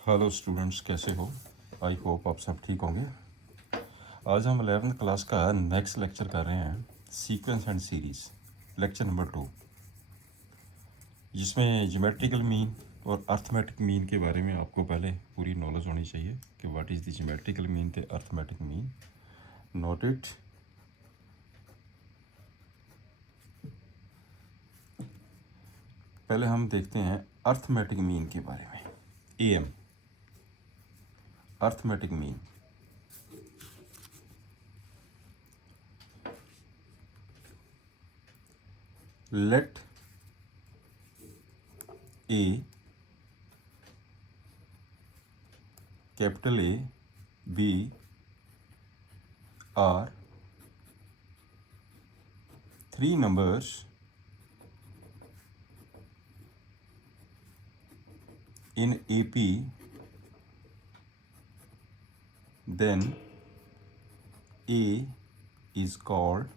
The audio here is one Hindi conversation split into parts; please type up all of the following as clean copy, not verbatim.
हेलो स्टूडेंट्स, कैसे हो? आई होप आप सब ठीक होंगे। आज हम 11th क्लास का नेक्स्ट लेक्चर कर रहे हैं, sequence and series, lecture number 2, जिसमें ज्योमेट्रिकल मीन और अर्थमेटिक मीन के बारे में आपको पहले पूरी नॉलेज होनी चाहिए कि what is the geometrical mean the arithmetic mean. Note it. पहले हम देखते हैं अर्थमेटिक मीन के बारे में। M, arithmetic mean. Let A, capital A, B are three numbers in AP, then A is called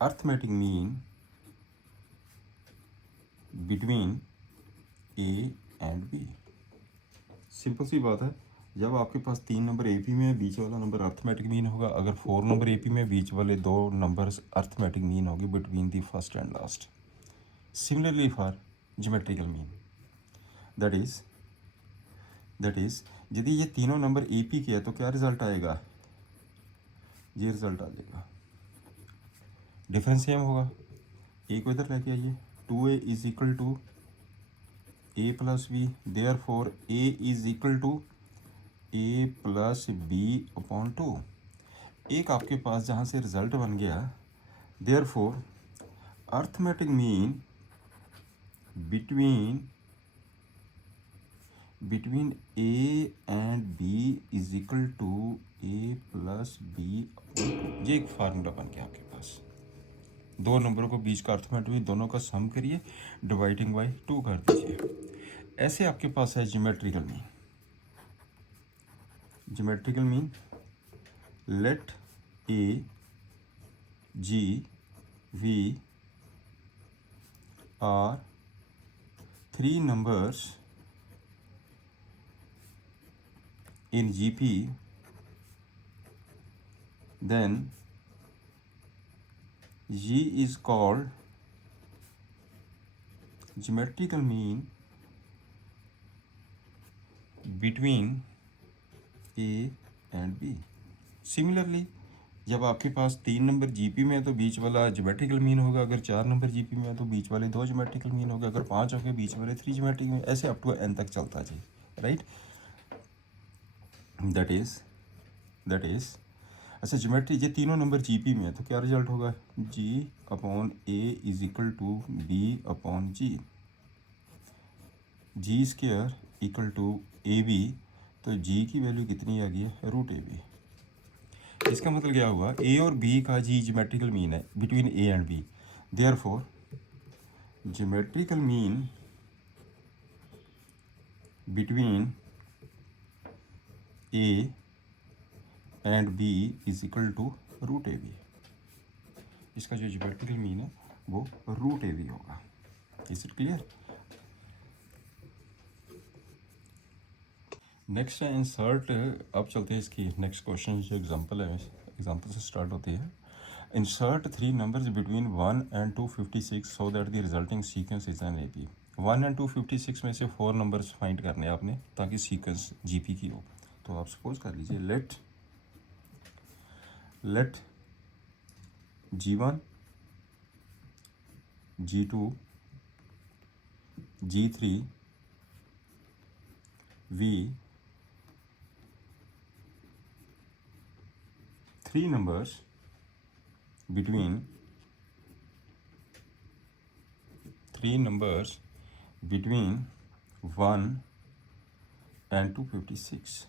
arithmetic mean between A and B। Simple सी बात है, जब आपके पास 3 नंबर AP में है, बीच वाला नंबर अर्थमेटिक मीन होगा। अगर 4 नंबर AP में, बीच वाले 2 नंबर्स अर्थमेटिक मीन होगी between the first and last. Similarly for geometrical mean, that is यदि ये तीनों नंबर AP के है तो क्या रिजल्ट आएगा? ये रिजल्ट आ जाएगा। डिफरेंस सेम होगा। ए को इधर लेके आइए, 2A is equal to A plus B, therefore A is equal to A plus B upon 2। एक आपके पास जहाँ से रिजल्ट बन गया, therefore arithmetic mean between A and B is equal to A plus B upon 2। ये एक फार्मूला बन गया आपके पास। दो नंबरों को बीच का अर्थमेटिक दोनों का सम करिए, डिवाइडिंग बाई 2 कर दीजिए। ऐसे आपके पास है geometrical mean. Let A, G, B are 3 numbers in GP, then G is called geometrical mean between A and B। Similarly जब आपके पास 3 नंबर जीपी में है तो बीच वाला ज्योमेट्रिकल मीन होगा। अगर 4 नंबर जीपी में है तो बीच वाले 2 ज्योमेट्रिकल मीन होगा। अगर 5 हो गए बीच वाले 3 ज्योमेट्रिकल मीन, ऐसे अप टू n तक चलता जी, राइट। दैट इज अच्छा, ज्योमेट्री ये तीनों नंबर जीपी में है तो क्या रिजल्ट होगा? G upon A is equal to B upon G। G square equal to AB, तो G की वैल्यू कितनी आ गई है? Root AB। इसका मतलब क्या हुआ? A और B का G ज्योमेट्रिकल मीन है between A and B। Therefore geometrical mean between A and B is equal to root AB। इसका जो ज्योमेट्रिकल मीन है वो रूट AB होगा। Is it clear? नेक्स्ट है इंसर्ट। अब चलते हैं इसकी नेक्स्ट क्वेश्चन, जो एग्जांपल है, एग्जांपल से स्टार्ट होती है। Insert 3 numbers between 1 and 256 so that the resulting sequence is an AP। 1 and 256 में से 4 नंबर्स फाइंड करने हैं आपने ताकि सीक्वेंस GP की हो। तो आप सपोज कर लीजिए, late G1, G2, G3, V 3 numbers between 1 and 256,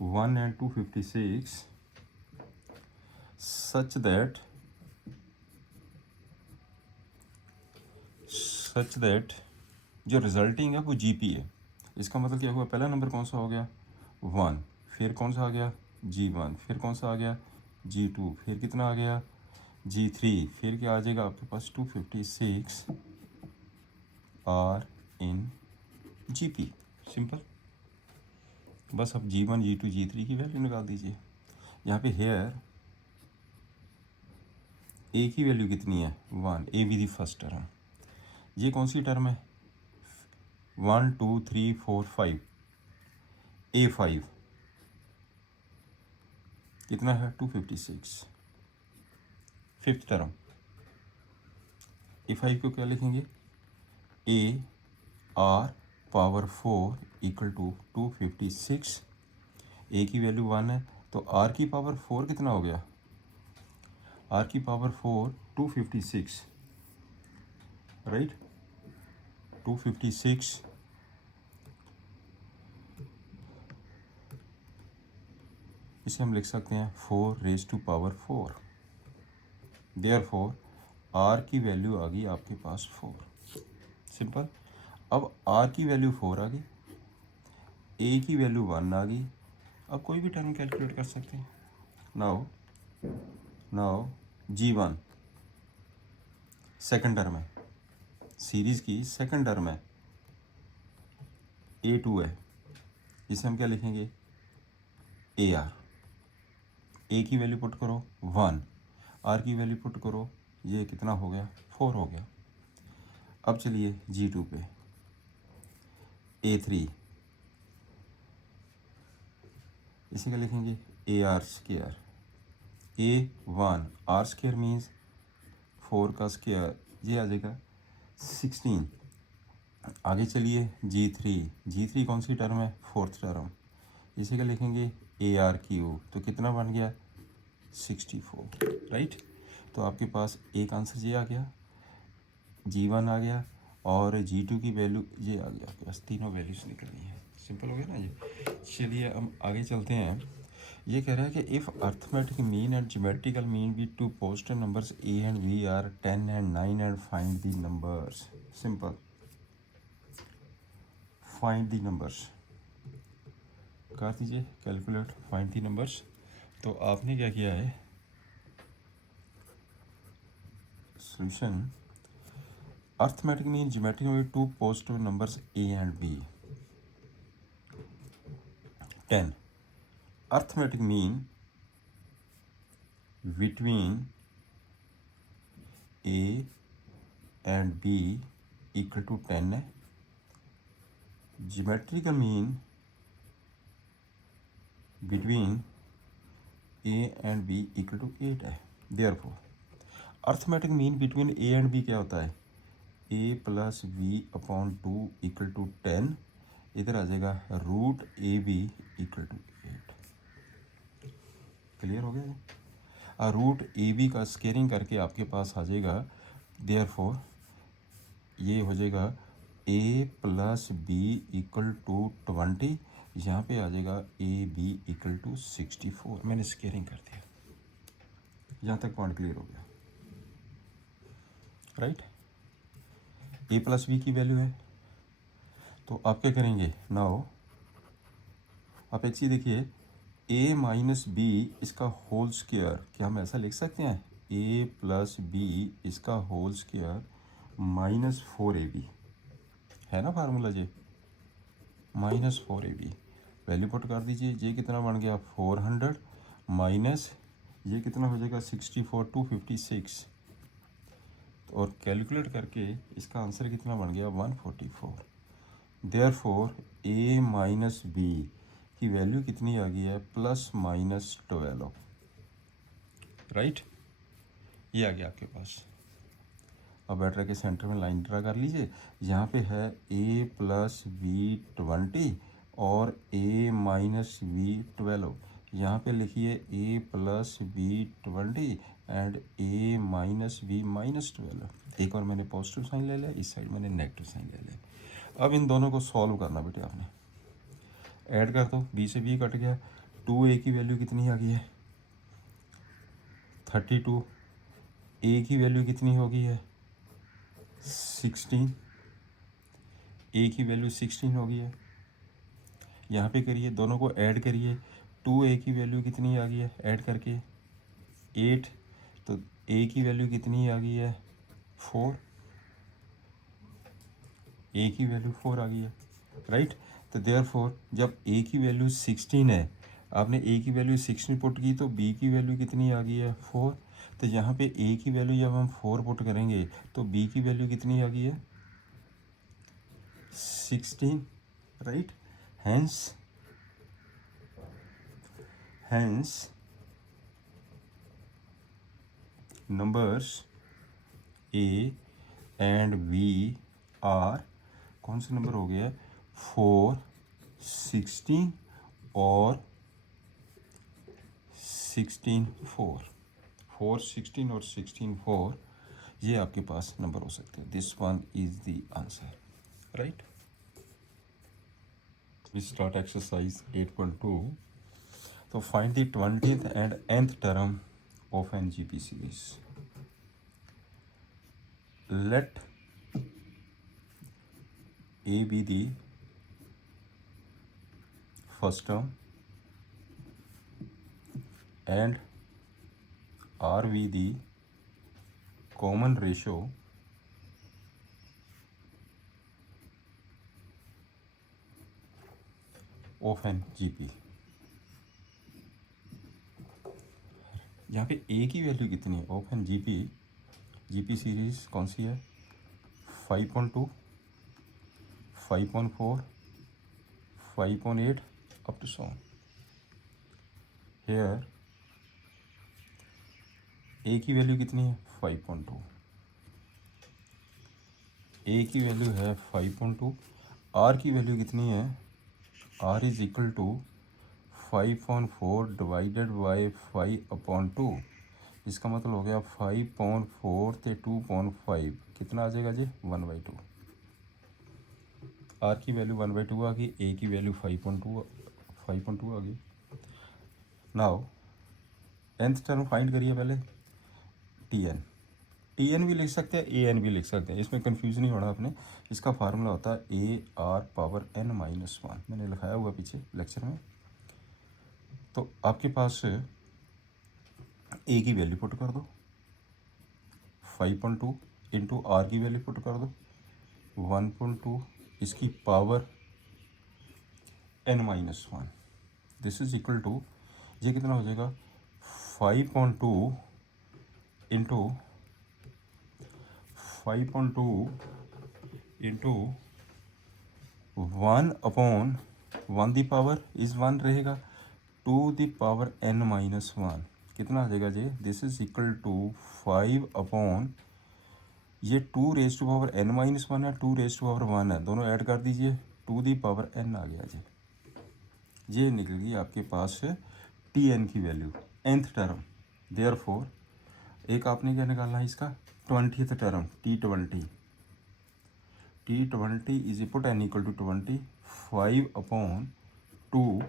1 and 256 such that जो रिजल्टिंग है वो GP है। इसका मतलब क्या हुआ? पहला नंबर कौन सा हो गया? 1, फिर कौन सा आ गया? G1, फिर कौन सा आ गया? G2, फिर कितना आ गया? G3, फिर क्या आ जाएगा आपके पास? 256 are in G P. Simple. बस अब G1 G2 G3 की वैल्यू निकाल दीजिए। यहाँ पे हेयर ए की वैल्यू कितनी है 1, ए भी दी फर्स्ट टर्म। ये कौन सी टर्म है 1 2 3 4 5, A5 कितना है 256, फिफ्थ टर्म। A5 को क्या लिखेंगे A R power 4 equal to 256। A की वैल्यू 1 है तो R की पावर 4 कितना हो गया, R की पावर 4 256, राइट 256। इसे हम लिख सकते हैं 4 raise to power 4। Therefore R की वैल्यू आ गई आपके पास 4। सिंपल। अब R की वैल्यू 4 आ गई, A की वैल्यू 1 आ गई। अब कोई भी टर्म कैलकुलेट कर सकते हैं। नाउ G1 सेकंड टर्म है, सीरीज की सेकंड टर्म है, A2 है, इसे हम क्या लिखेंगे AR। A की वैल्यू पुट करो 1, R की वैल्यू पुट करो, ये कितना हो गया 4 हो गया। अब चलिए G2 पे A3, इसे क्या लिखेंगे AR square. A1 R square means 4 का स्क्वायर, ये आ जाएगा 16। आगे चलिए G3 कौन सी टर्म है फोर्थ टर्म, इसे क्या लिखेंगे AR क्यूब, तो कितना बन गया 64, राइट। तो आपके पास एक आंसर ये आ गया, G1 आ गया और G2 की वैल्यू ये आ गया आपके पास, तीनों वैल्यूज निकल गई हैं। सिंपल हो गया ना ये। चलिए हम आगे चलते हैं। ये कह रहा है कि if arithmetic mean and geometrical mean be two positive numbers A and B are 10 and 9 and find the numbers. Simple, find the numbers कर दीजिए, कैलकुलेट फाइंड द नंबर्स। तो आपने क्या किया है, solution arithmetic mean geometric mean two positive numbers A and B 10, arithmetic mean between A and B equal to 10 है। Geometrical mean between A and B equal to 8 है। Therefore arithmetic mean between A and B क्या होता है A plus B upon 2 equal to 10, इधर आ जाएगा root AB equal to 8। Clear हो गया ये। रूट AB का स्केयरिंग करके आपके पास आ जाएगा, देयरफॉर ये हो जाएगा A plus B equal to 20, यहाँ पे आ जाएगा AB इक्वल टू 64। मैंने स्केयरिंग कर दिया, यहाँ तक पॉइंट क्लियर हो गया, राइट। A प्लस B की वैल्यू है तो आप क्या करेंगे, नाउ आप एक चीज़ देखिए, A माइनस B इसका होल स्क्वायर, क्या हम ऐसा लिख सकते हैं A प्लस B इसका होल स्क्वायर माइनस 4AB है ना फार्मूला जी, माइनस 4AB। वैल्यू पुट कर दीजिए, ये कितना बन गया 400 माइनस ये कितना हो जाएगा 64 256, और कैलकुलेट करके इसका आंसर कितना बन गया 144। देयरफॉर A माइनस B की वैल्यू कितनी आ गई है प्लस माइनस 12, राइट। ये आ गया आपके पास। अब बैटर के सेंटर में लाइन ड्रा कर लीजिए, यहाँ पे है A प्लस B 20 और A माइनस B 12, यहाँ पे लिखिए A plus B 20 and A minus B minus 12। एक और मैंने पॉजिटिव साइन ले लिया, इस साइड मैंने नेगेटिव साइन ले लिया। अब इन दोनों को सॉल्व करना बेटे, आपने ऐड कर दो, B से B कट गया, 2A की वैल्यू कितनी आ गई है 32, A की वैल्यू कितनी हो गई है 16, A की वैल्यू 16 हो गई है। यहाँ पे करिए, दोनों को ऐड करिए, 2A की वैल्यू कितनी आ गई है ऐड करके 8, तो A की वैल्यू कितनी आ गई है 4, ए की वैल्यू 4 आ गई है, राइट। तो देयरफॉर जब ए की वैल्यू 16 है, आपने ए की वैल्यू 16 पुट की तो बी की वैल्यू कितनी आ गई है 4। तो यहाँ पे ए की वैल्यू जब हम 4 पुट करेंगे तो बी की वैल्यू कितनी आ गई है 16, right. Hence numbers A and B are, कौन सा नंबर हो गया 4, 16 और 16, 4, 4, 16 और 16, 4, ये आपके पास नंबर हो सकते हैं। This one is the answer, right. We start exercise 8.2। तो find the 20th and nth term of an GP series. Let A be the first term and R be the common ratio of an GP। यहाँ पे A की वैल्यू कितनी है ऑफ एन जीपी सीरीज कौन सी है 5.2, 5.4, 5.8 अप टू सो। हेयर ए की वैल्यू कितनी है 5.2, ए की वैल्यू है 5.2, आर की वैल्यू कितनी है, R is equal to 5.4 divided by 5/2। इसका मतलब हो गया 5.4 ते 2.5 कितना आ जाएगा जी 1/2। आर की वैल्यू 1/2 आ गई, ए की वैल्यू 5.2 आ गई। नाउ nth टर्म फाइंड करिए पहले टी एन भी लिख सकते हैं, ए एन भी लिख सकते हैं, इसमें कंफ्यूज नहीं होना आपने। इसका फार्मूला होता है ए आर पावर n-1, मैंने लिखाया हुआ पीछे लेक्चर में। तो आपके पास ए की वैल्यू पुट कर दो 5.2 इंटू आर की वैल्यू पुट कर दो 1.2, इसकी power n-1। This is equal to, ये कितना हो जाएगा 5.2 इंटू 1/1 दी पावर इज 1 रहेगा 2 दी पावर n-1 कितना आ जाएगा जी, दिस इज इक्वल टू 5 ये 2 रेज टू पावर n-1 है, 2 रेज टू पावर 1 है, दोनों ऐड कर दीजिए 2 दी पावर n आ गया जी। ये निकल गई आपके पास टी एन की वैल्यू nth टर्म। देयरफॉर एक आपने क्या निकालना है इसका 20th term T20 is equal N equal to 20 5/2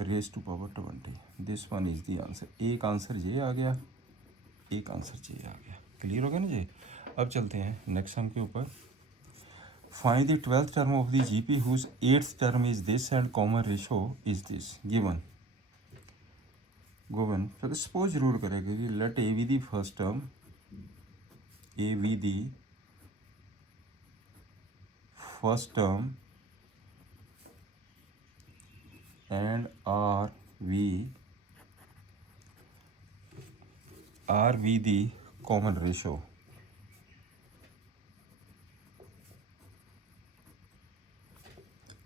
raise to power 20। This one is the answer. एक आंसर ये आ गया, एक आंसर ये आ गया। क्लियर हो गया ना जी। अब चलते हैं नेक्स्ट सम के ऊपर। Find the 12th term of the GP whose 8th term is this and common ratio is this given. तो सपोज जरूर करेगा कि let A be the first term, A be the first term and R be the common ratio।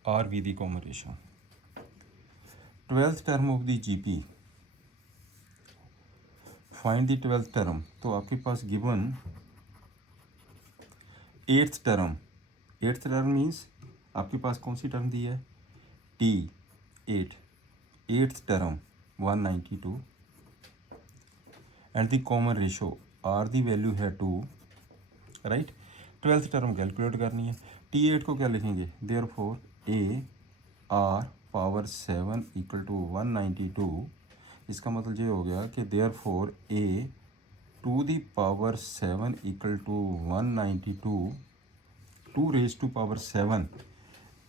R be the common ratio। 12th term of the GP, find the 12th term। तो आपके पास given 8th term, 8th term means आपके पास कौन सी टर्म दी है T8, 8th term 192 and the common ratio R दी वैल्यू है 2, राइट। 12th टर्म कैलकुलेट करनी है। T8 को क्या लिखेंगे, therefore A R power 7 equal to 192। इसका मतलब ये हो गया कि therefore A 2 the power 7 equal to 192, 2 raise to power 7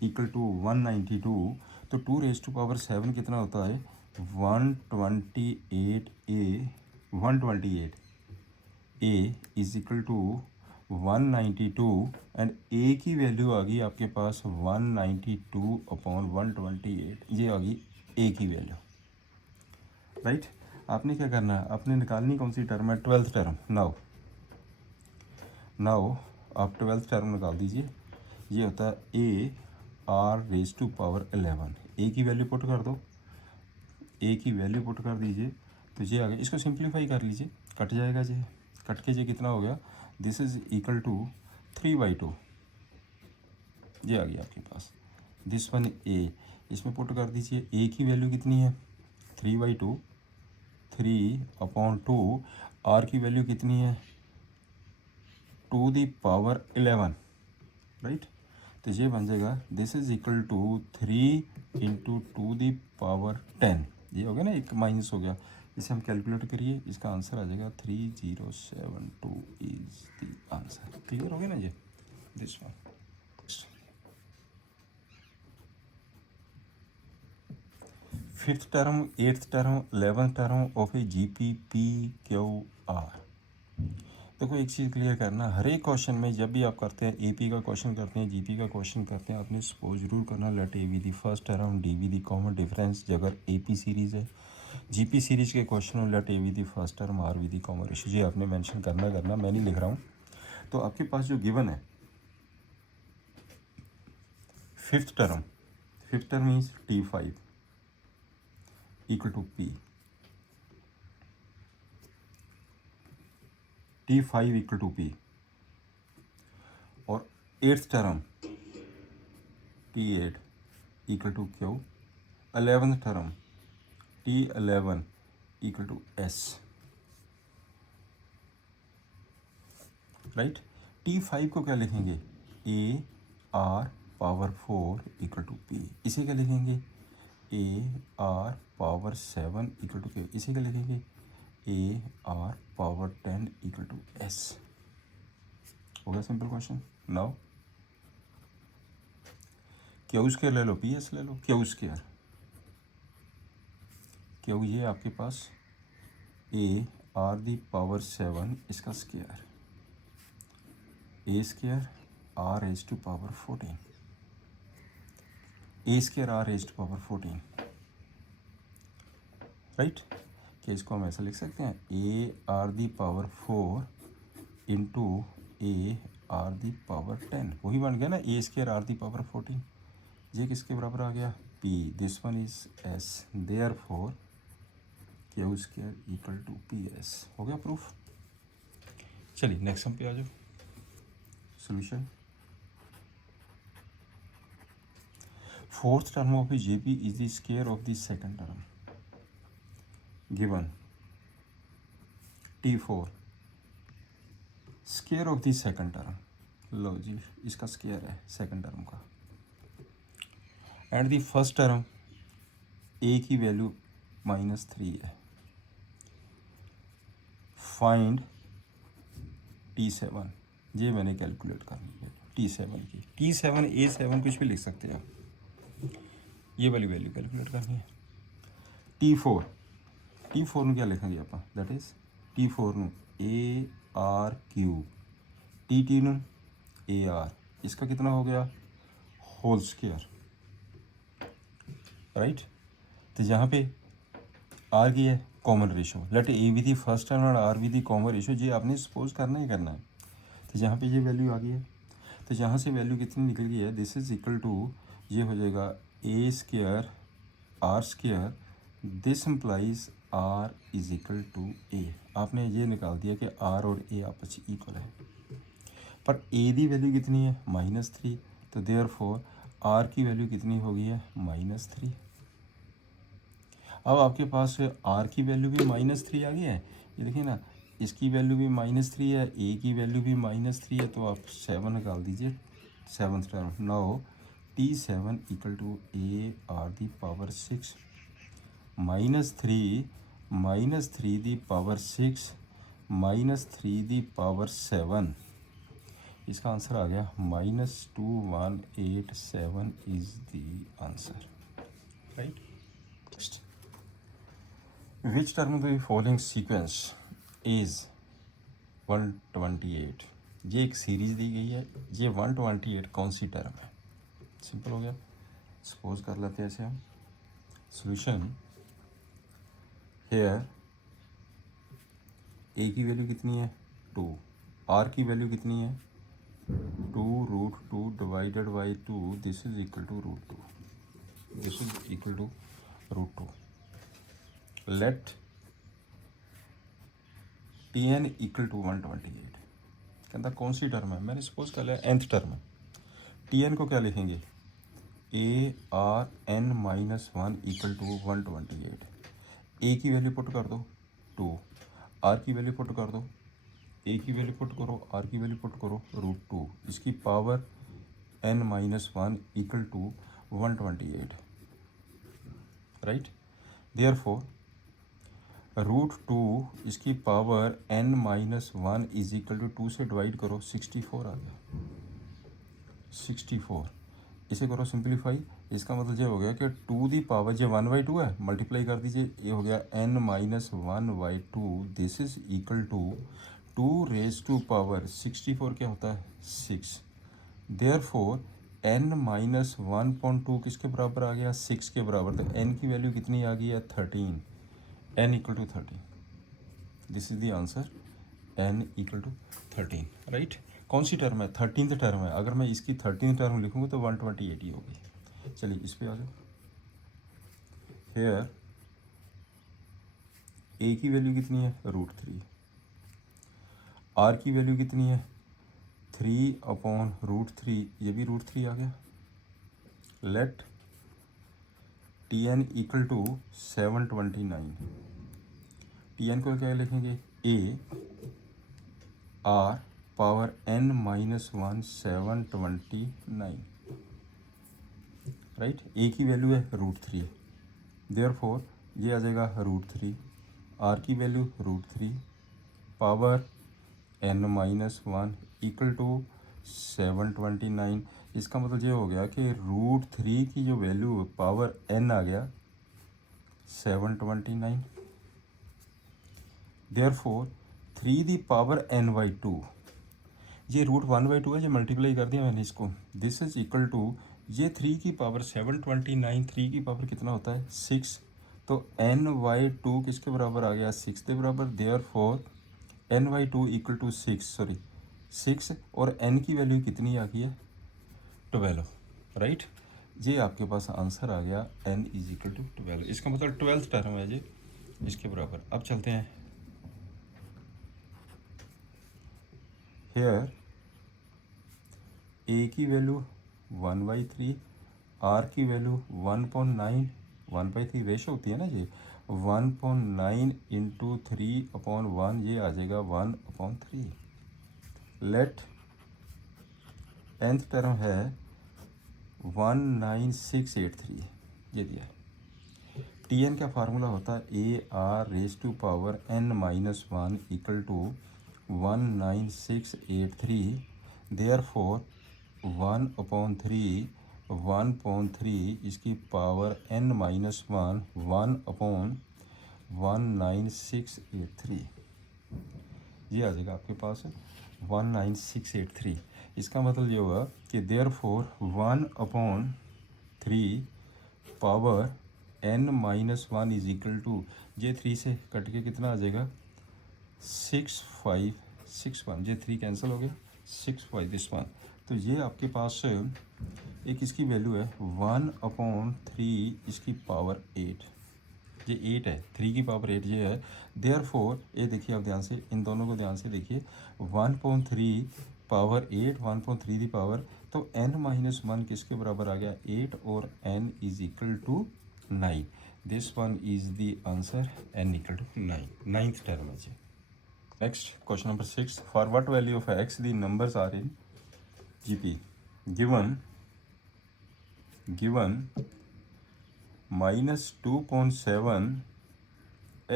equal to 192। तो 2 रेज टू पावर 7 कितना होता है 128 A is equal to 192 and A की वैल्यू आ गई आपके पास 192/128, ये आ गई ए की वैल्यू, राइट। आपने क्या करना है, आपने निकालनी कौन सी टर्म है, 12th टर्म। नाउ आप 12th टर्म निकाल दीजिए, ये होता है A R raise to power 11, A की वैल्यू पुट कर दो, ए की वैल्यू पुट कर दीजिए तो ये आ गया। इसको सिंप्लीफाई कर लीजिए, कट जाएगा जी, कट के ये कितना हो गया, दिस इज इक्वल टू 3/2, ये आ गया आपके पास। दिस वन ए, इसमें पुट कर दीजिए, ए की वैल्यू कितनी है 3/2, 3/2, आर की वैल्यू कितनी है 2^11, राइट। तो ये बन जाएगा दिस इज इक्वल टू 3 × 2^10, ये हो गया ना, एक माइनस हो गया, इसे हम कैलकुलेट करिए, इसका आंसर आ जाएगा 3072 इज द आंसर। क्लियर हो गया ना ये, this one. Fifth term, 8th term, 11th term of A GPPQR। देखो एक चीज़ क्लियर करना, हर एक क्वेश्चन में जब भी आप करते हैं, AP का क्वेश्चन करते हैं, GP का क्वेश्चन करते हैं, आपने सपोज जरूर करना let A be the first term, D be the common difference. अगर AP सीरीज़ है, GP सीरीज़ के क्वेश्चन में let A be the first term, R be the common ratio, ये आपने मेंशन करना, मैं नहीं लिख रहा हूँ। तो आपके पास जो गिवन है fifth term means T5 equal to P, T5 equal to P, और 8th term T8 equal to Q, 11th term T11 equal to S, right. T5 को क्या लिखेंगे, AR⁴ इक्वल टू P, इसे क्या लिखेंगे AR⁴ इक्वल टू Q, इसे क्या लिखेंगे AR⁴ इक्वल टू S। हो गया simple question. Now Q square ले लो, PS ले लो, Q स्क्वायर, Q ये आपके पास AR⁴ इसका square, A square R⁴14, A square R⁴14, right. कि इसको हम ऐसा लिख सकते हैं AR⁴ इंटू AR⁴10, वही बन गया ना A स्क्वायर R⁴14, ये किसके बराबर आ गया P, this one is S, therefore Q square equal to PS। हो गया प्रूफ। चलिए नेक्स्ट सम पे आ जाओ, solution. Fourth term of JP is the square of the second term, given T4 square of the second term, लो जी इसका स्क्वायर है सेकंड टर्म का, and the first term A की वैल्यू -3 है, फाइंड T7, ये मैंने कैलकुलेट करनी है T7 की, T7 A7 कुछ भी लिख सकते हैं आप, ये वाली वैल्यू कैलकुलेट करनी है। T4 ਨੂੰ क्या लिखेंगे आप, दैट इज T4 ਨੂੰ AR⁵, TT ਨੂੰ AR, इसका कितना हो गया होल स्क्वायर, राइट। तो यहाँ पे R की है common ratio, let A be the first term और R be the common ratio, ये आपने सपोज करना ही करना है। तो यहाँ पे ये वैल्यू आ गई है, तो यहाँ से वैल्यू कितनी निकल गई है, दिस इज इक्वल टू, ये हो जाएगा A square R², this implies R is equal to A। आपने ये निकाल दिया कि R और A आपस में इक्वल है, पर A की वैल्यू कितनी है -3, तो देयरफॉर R की वैल्यू कितनी हो गई है -3। अब आपके पास R की वैल्यू भी -3 आ गई है, ये देखिए ना, इसकी वैल्यू भी -3 है, A की वैल्यू भी -3 है, तो आप 7 निकाल दीजिए, 7th term. Now T7 equal to AR⁴ -3 -3⁴ -3�7, इसका आंसर आ गया -2187 is the answer, right. Next, which term of the following sequence is 128, ये एक सीरीज दी गई है, ये 128 कौन सी टर्म है? सिंपल हो गया। सपोज कर लेते हैं ऐसे हम, सॉल्यूशन हेयर ए की वैल्यू कितनी है 2, आर की वैल्यू कितनी है 2√2 divided by 2, this is equal to √2, this is equal to √2। Let Tn equal to 128। कहता कौन सी टर्म है, मैंने सपोज कर लिया nth टर्म है। Tn को क्या लिखेंगे, ARn-1 इक्वल टू 128। ए की वैल्यू पुट कर दो 2, आर की वैल्यू पुट कर दो, ए की वैल्यू पुट करो, आर की वैल्यू पुट करो √2, इसकी power n-1 equal to 128, right. Therefore √2 इसकी power n-1 is equal to 2 से डिवाइड करो 64 आ गया, 64। इसे करो सिंप्लीफाई, इसका मतलब ये हो गया कि 2 दी पावर जो 1/2 है, मल्टीप्लाई कर दीजिए, ये हो गया n-1/2, this is equal to 2 क्या होता है 6। देयरफॉर n-1.2 किसके बराबर आ गया 6 के बराबर, तो n की वैल्यू कितनी आ गई है 13, n equal to 13, this is the answer, n equal to 13, right. कौन सी टर्म है 13th टर्म है, अगर मैं इसकी 13th टर्म लिखूँगा तो 128 ही होगी। चलिए इस पे आ जाओ। हेयर ए की वैल्यू कितनी है √3, आर की वैल्यू कितनी है 3/√3, ये भी √3 आ गया। Let Tn equal to 729। Tn को क्या लिखेंगे, A R power n-1 729, right. A की वैल्यू है √3, देयरफॉर ये आ जाएगा √3, आर की value √3, power n-1 equal to 729। इसका मतलब ये हो गया कि √3 की जो वैल्यू पावर n आ गया 729। देयरफॉर 3 दी पावर n/2, ये √1/2 है, ये मल्टीप्लाई कर दिया मैंने इसको, दिस इज इक्वल टू ये 3 की पावर 729, 3 की पावर कितना होता है 6, तो n/2 किसके बराबर आ गया 6 के बराबर। देयरफॉर n/2 इक्वल टू 6 और n की वैल्यू कितनी आ गई है 12, राइट। ये आपके पास आंसर आ गया n इज इक्वल टू 12, इसका मतलब 12th टर्म है ये इसके बराबर। अब चलते हैं, हेयर ए की वैल्यू 1/3, आर की वैल्यू 1.9, 1/3 रेशो होती है ना ये, 1.9 इंटू 3/1, ये आ जाएगा 1/3। लेट nth टर्म है 19683, ये दिया। Tn का फार्मूला होता है AR⁻n-1 इक्वल टू 19683। देयरफॉर 1/3 इसकी पावर n-1 1/19683, ये आ जाएगा आपके पास 19683। इसका मतलब ये होगा कि therefore 1/3 power n-1 is equal to, ये 3 से कट के कितना आ जाएगा 6561, ये 3 कैंसिल हो गया 65 तो ये आपके पास एक इसकी वैल्यू है 1/3 इसकी पावर 8, ये 8 है, 3 की पावर 8 ये है। देयरफॉर ये देखिए आप ध्यान से, इन दोनों को ध्यान से देखिए, 1/3 पावर 8, 1/3 की पावर, तो n-1 किसके बराबर आ गया 8 और n is equal to 9, this one is the answer, n equal to 9, 9th term है। Next question number 6, for what value of x the numbers are in GP, given -2.7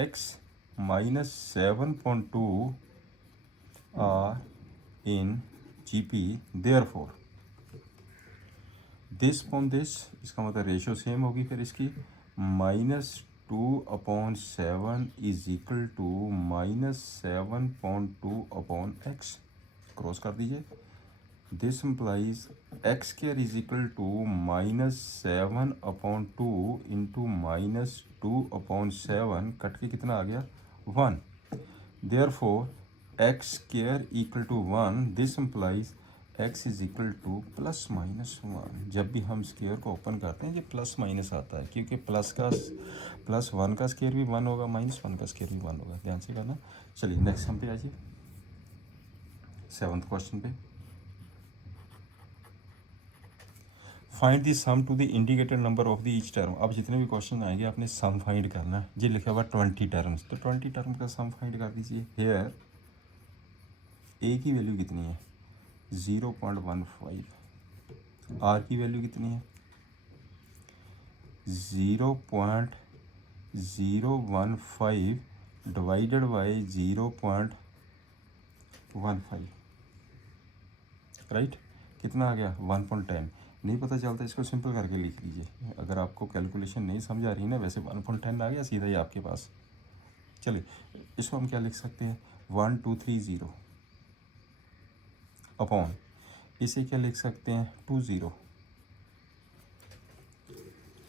x -7.2 are in GP, therefore this upon this, इसका मतलब रेशो सेम होगी फिर इसकी, -2/7 is equal to -7.2/x। Cross कर दीजिए। This implies X square is equal to -7/2 into -2/7 cut के कितना आ गया 1। Therefore X square equal to 1, this implies X is equal to +-1। जब भी हम स्क्वायर को ओपन करते हैं ये प्लस माइनस आता है, क्योंकि +1 का स्क्वायर भी 1 होगा, -1 का स्क्वायर भी 1 होगा, ध्यान से करना। चलिए नेक्स्ट हम पे आ जाइए 7th क्वेश्चन पे। Find the sum to the indicated number of the each term. अब जितने भी क्वेश्चन आएंगे आपने सम फाइंड करना है। ये लिखा हुआ 20 टर्म्स, तो 20 टर्म का सम फाइंड कर दीजिए। हेयर ए की वैल्यू कितनी है 0.15, आर की वैल्यू कितनी है 0.015 डिवाइडेड बाई 0.15, राइट। कितना आ गया 1.10। नहीं पता चलता इसको सिंपल करके लिख लीजिए। अगर आपको कैलकुलेशन नहीं समझ आ रही ना, वैसे 1.10 आ गया सीधा ही आपके पास। चलिए इसको हम क्या लिख सकते हैं 1230 अपॉन, इसे क्या लिख सकते हैं 20,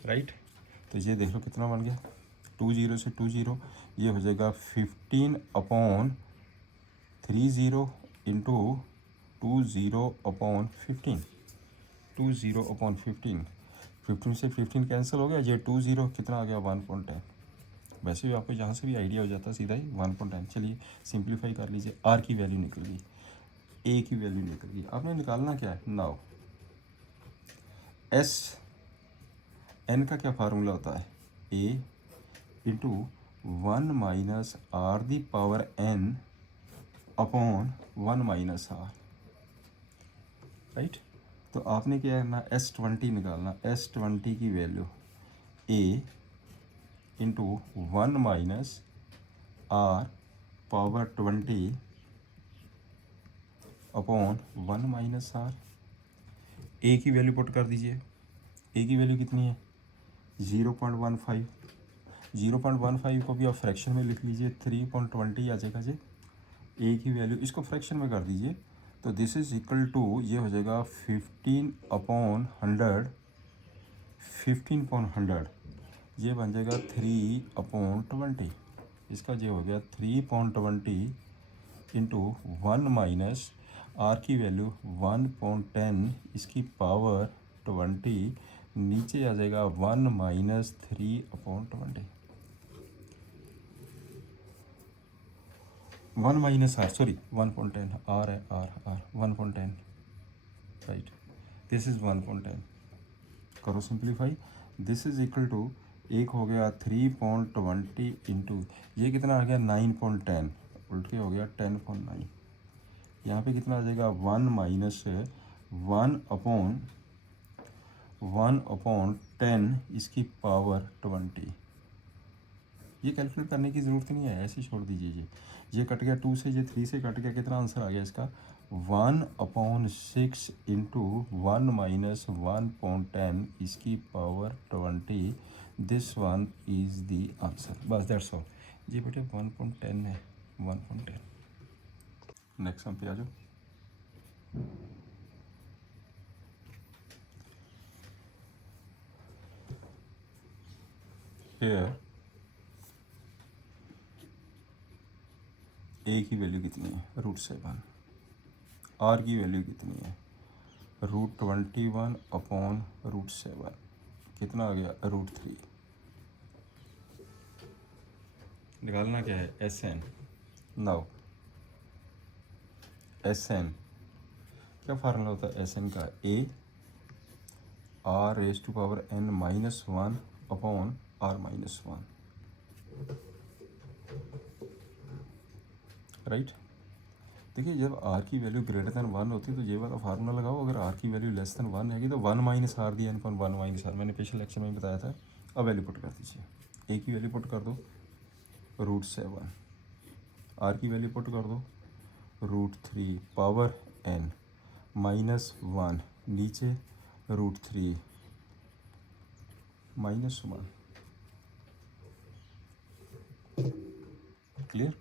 राइट। तो ये देख लो कितना बन गया 20 से 20, ये हो जाएगा 15/30 इंटू 20/15, 20/15, 15 से 15 कैंसिल हो गया, ये 20 कितना आ गया 1.10। वैसे भी आपको जहाँ से भी आइडिया हो जाता है सीधा ही 1.10। चलिए सिंप्लीफाई कर लीजिए, आर की वैल्यू निकल गई, ए की वैल्यू निकल गई। आपने निकालना क्या है नाउ, एस एन का क्या फार्मूला होता है ए into 1 minus are the power N upon 1 minus R, right. तो आपने क्या करना S20 निकालना, S20 की value A into 1 minus R power 20 upon 1 minus R. A की वैल्यू पुट कर दीजिए, ए की वैल्यू कितनी है 0.15, 0.15 को भी आप फ्रैक्शन में लिख लीजिए, 3.20 आ जाएगा जी। ए की वैल्यू इसको फ्रैक्शन में कर दीजिए, तो दिस इज इक्वल टू, ये हो जाएगा 15/100, 15/100, ये बन जाएगा 3/20। इसका ये हो गया 3/20 इंटू 1 माइनस आर की वैल्यू 1.10, इसकी पावर 20, नीचे आ जाएगा 1 minus 3/20, 1 minus R, sorry 1.10, R है आर 1.10, राइट। दिस इज़ 1.10, करो simplify. This is equal to, एक हो गया 3.20 इंटू, ये कितना आ गया 9.10, उल्ट के हो गया 10.9। यहाँ पे कितना आ जाएगा 1 माइनस 1/10, इसकी पावर 20। ये कैलकुलेट करने की ज़रूरत नहीं है, ऐसे ही छोड़ दीजिए। ये कट गया 2 से, ये 3 से कट गया, कितना आंसर आ गया इसका 1/6 इंटू 1 माइनस 1.10, इसकी power 20। This one is the answer, बस दैट्स ऑल। ये बेटे 1.10 है, 1.10। नेक्स्ट हम पे आ जाओ। हेयर ए की वैल्यू कितनी है √7, आर की वैल्यू कितनी है √21 अपॉन √7, कितना आ गया √3। निकालना क्या है S N. Now S N क्या फार्मूला होता है एस एन का, ए r⁻n -1 अपॉन r-1, राइट। देखिए जब r की वैल्यू ग्रेटर देन 1 होती है तो ये वाला फार्मूला लगाओ, अगर r की वैल्यू लेस देन 1 रहेगी तो 1 minus are the N upon 1 minus R, मैंने पिछले लेक्चर में बताया था। अब वैल्यू पुट कर दीजिए, ए की वैल्यू पुट कर दो √7, आर की वैल्यू पुट कर दो √3 पावर n -1, नीचे √3 -1, क्लियर।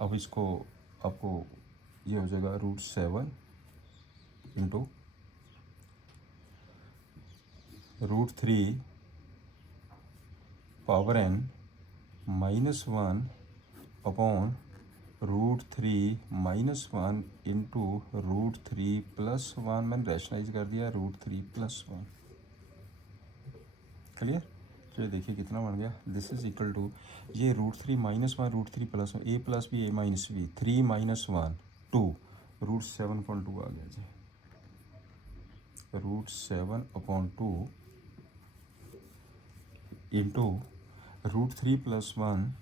अब इसको आपको ये हो जाएगा √7 into √3 power n -1 upon √3 -1 into √3 + 1, मैंने रैशनलाइज कर दिया √3 + 1। क्लियर? चलिए देखिए कितना बन गया। दिस इज इक्वल टू ये √3 -1 √3 + 1 a + b a - b 3 - 1 2 √7/2 आ गया जी। √7/2 इंटू √3 + 1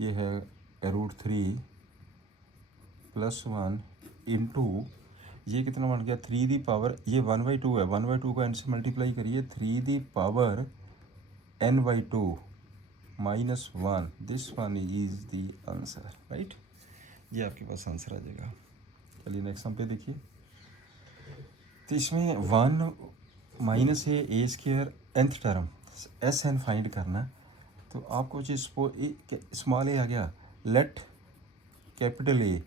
ये है √3 + 1 इंटू ये कितना बन गया 3 दी पावर, ये 1/2 है, 1/2 को n से मल्टीप्लाई करिए, 3 the power n/2 -1, this one is the answer, right. ये आपके पास आंसर आ जाएगा। चलिए नेक्स्ट सम पे देखिए। तो इसमें 1 - a² nth term Sn find करना। तो आपको जो स्मॉल a आ गया, let capital A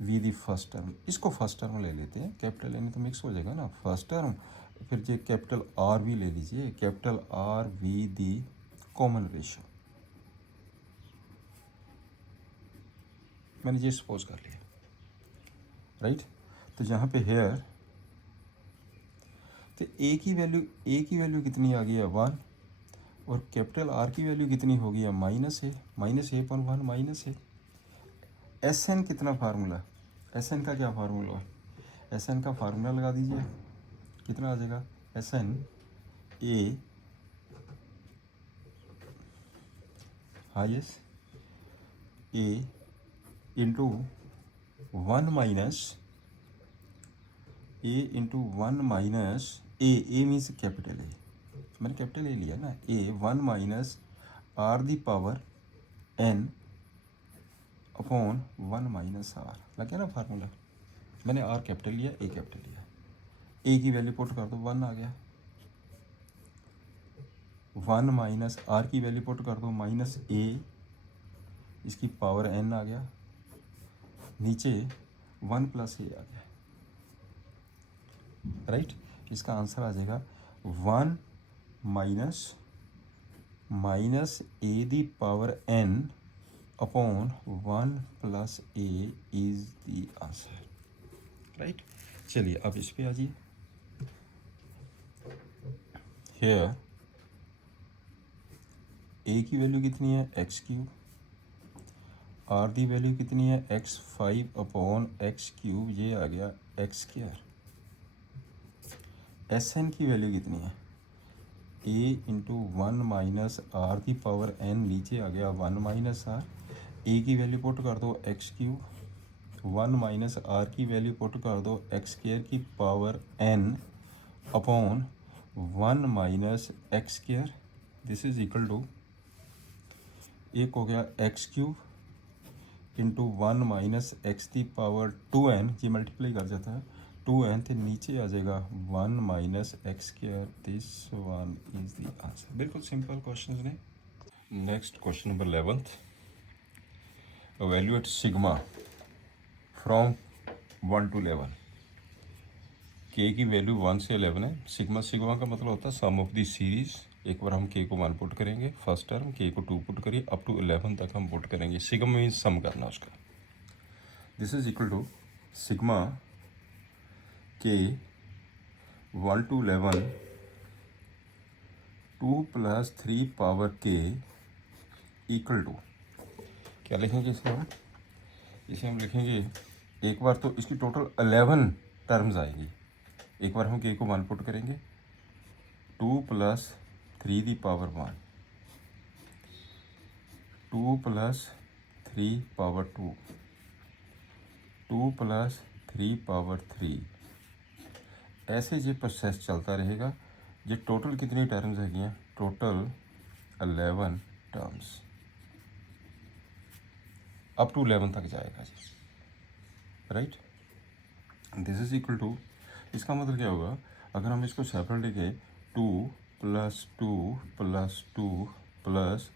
be the first term, इसको फर्स्ट टर्म ले लेते हैं, कैपिटल एन तो मिक्स हो जाएगा ना, फर्स्ट टर्म। फिर जो कैपिटल आर भी ले लीजिए, capital R be the common ratio, मैंने ये सपोज कर लिया, राइट। तो यहाँ पे हेयर तो ए की वैल्यू कितनी आ गई है 1, और कैपिटल आर की वैल्यू कितनी हो गई है -a minus A. S N कितना फार्मूला, एस एन का क्या फार्मूला है, एस एन का फार्मूला लगा दीजिए, कितना आ जाएगा S N A highest A into 1 minus A into 1 minus A means capital A, मैंने कैपिटल ए लिया ना, A 1 minus are the power N upon 1 minus R, लग गया ना फार्मूला। मैंने आर कैपिटल लिया, ए कैपिटल लिया, ए की वैल्यू पुट कर दो 1 आ गया, 1 माइनस आर की वैल्यू पुट कर दो माइनस ए, इसकी पावर एन आ गया, नीचे 1 + ए आ गया, राइट। इसका आंसर आ जाएगा 1 minus A the power N upon 1 + A is the answer, right. चलिए अब इस पे आ जाइए। हेयर ए की वैल्यू कितनी है x³, आर दी वैल्यू कितनी है x5/x³, ये आ गया x²। एस एन की वैल्यू कितनी है a into 1 minus are the power n, नीचे आ गया 1 माइनस आर, ए की वैल्यू पुट कर दो x³, 1 माइनस आर की वैल्यू पुट कर दो x² की power n upon 1 minus x², this is equal to, एक हो गया x³ into 1 minus x the power 2n, ये मल्टीप्लाई कर जाता है 2n, तो नीचे आ जाएगा 1 minus x², this one is the answer. बिल्कुल सिंपल क्वेश्चन ने। Next question number 11th, evaluate sigma from 1 to 11। के की वैल्यू 1 से 11 है। सिग्मा का मतलब होता है सम ऑफ द सीरीज। एक बार हम के को 1 पुट करेंगे फर्स्ट टर्म, के को 2 पुट करिए, अप टू 11 तक हम पुट करेंगे। सिग्मा मीन्स सम करना उसका। This is equal to sigma के 1 to 11 2 + 3 पावर के इक्वल टू, क्या लिखेंगे इसे हम लिखेंगे, एक बार तो इसकी टोटल 11 टर्म्स आएगी। एक बार हम के को 1 पुट करेंगे, 2 + 3 दी पावर 1, 2 + 3 पावर 2, 2 + 3 पावर 3, ऐसे ये प्रोसेस चलता रहेगा। ये टोटल कितनी टर्म्स है, टोटल 11 टर्म्स, अप टू 11 तक जाएगा जी, right. This is equal to, इसका मतलब क्या होगा, अगर हम इसको सेपरेट लिखे 2 + 2 + 2 +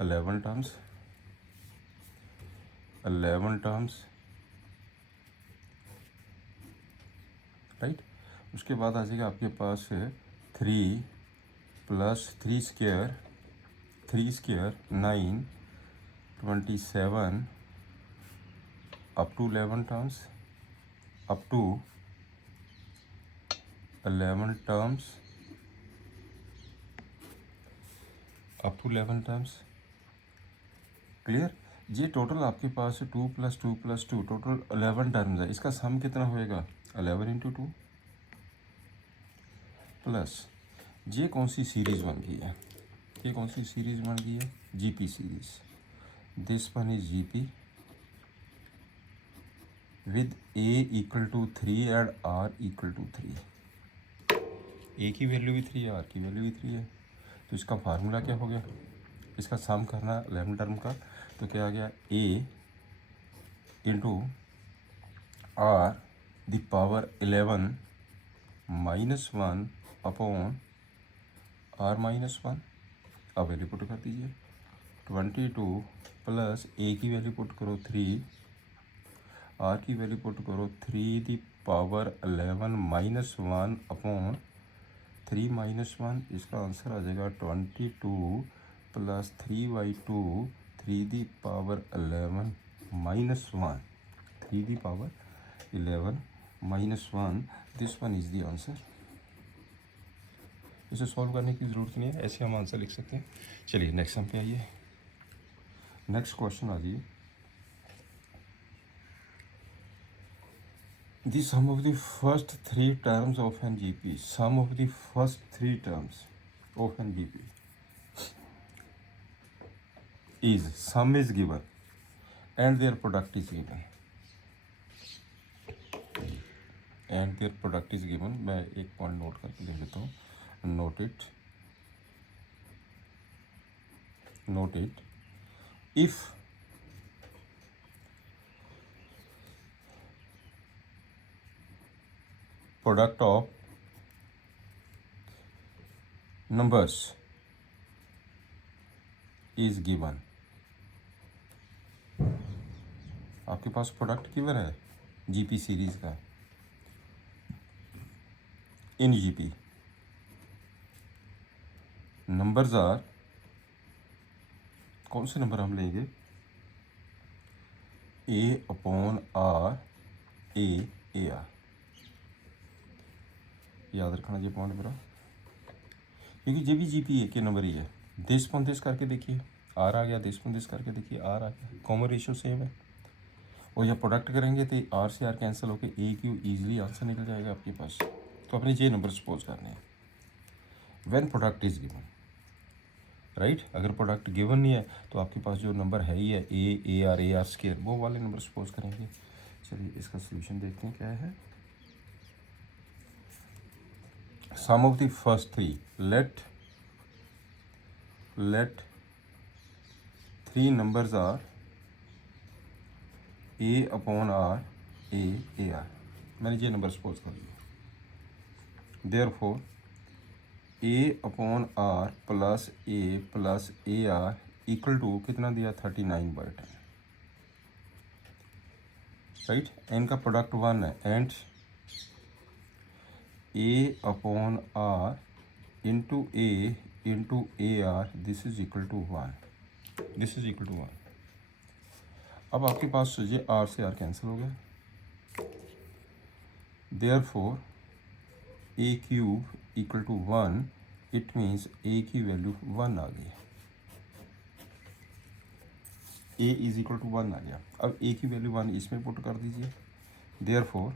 11 टर्म्स, 11 टर्म्स, राइट। उसके बाद आ जाएगा आपके पास 3 plus 3 square 9 27 up to 11 terms, up to 11 terms, up to 11 terms. Clear. ये टोटल आपके पास 2 + 2 + 2 टोटल 11 टर्म्स है। इसका सम कितना होएगा 11 × 2 प्लस ये कौन सी सीरीज़ बन गई है, ये कौन सी सीरीज़ बन गई है, GP series. This one is GP with a = 3 and r = 3। a की वैल्यू भी 3 है, r की वैल्यू भी 3 है। तो इसका फार्मूला क्या हो गया, इसका सम करना 11 टर्म का, तो क्या आ गया a × r the power 11 -1 upon r -1। अब वैल्यू पुट कर दीजिए, 22 प्लस a की वैल्यू पुट करो 3, r की वैल्यू पुट करो 3 द पावर 11 -1 अपॉन 3 -1। इसका आंसर आ जाएगा 22 plus 3/2 3 the power 11 -1, 3 the power 11 -1। This one is the answer. इसे सॉल्व करने की ज़रूरत नहीं है, ऐसे हम आंसर लिख सकते हैं। चलिए नेक्स्ट सम पे आइए। नेक्स्ट क्वेश्चन आ जाइए। The sum of the first 3 terms of an GP, sum of the first 3 terms of an GP is, sum is given and their product is given, and their product is given। मैं एक पॉइंट नोट करके लिख देता हूँ, note it if product of numbers is given। आपके पास प्रोडक्ट गिवन है जीपी सीरीज का, इन जीपी नंबर्स आर, कौन से नंबर हम लेंगे, a/r a r। याद रखना ये पॉइंट मेरा, क्योंकि ये भी जीपी के नंबर ही है। दिस पॉइंट दिस करके देखिए आर आ गया, दिस पॉइंट दिस करके देखिए आर आ गया, कॉमन रेशियो सेम है। और जब प्रोडक्ट करेंगे तो आर से आर कैंसिल होकर ए क्यू ईजिली आंसर निकल जाएगा आपके पास। तो अपने ये नंबर सपोज करने हैं when product is given, right. अगर प्रोडक्ट गिवन नहीं है तो आपके पास जो नंबर है ही है ए आर स्क्वायर, वो वाले नंबर सपोज करेंगे। चलिए इसका सोल्यूशन देखते हैं क्या है। Sum of the first 3, let 3 numbers are a/r a r। मैंने ये नंबर सपोज कर लिया। Therefore a/r plus a r equal to कितना दिया 39/10, राइट। एन का प्रोडक्ट 1 है and a/r into a r this is equal to 1, this is equal to 1। अब आपके पास ये आर से आर कैंसिल हो गया। Therefore a³ equal to 1, it means a की वैल्यू 1 आ गई, a इज इक्वल टू 1 आ गया। अब a की वैल्यू 1 इसमें पुट कर दीजिए। Therefore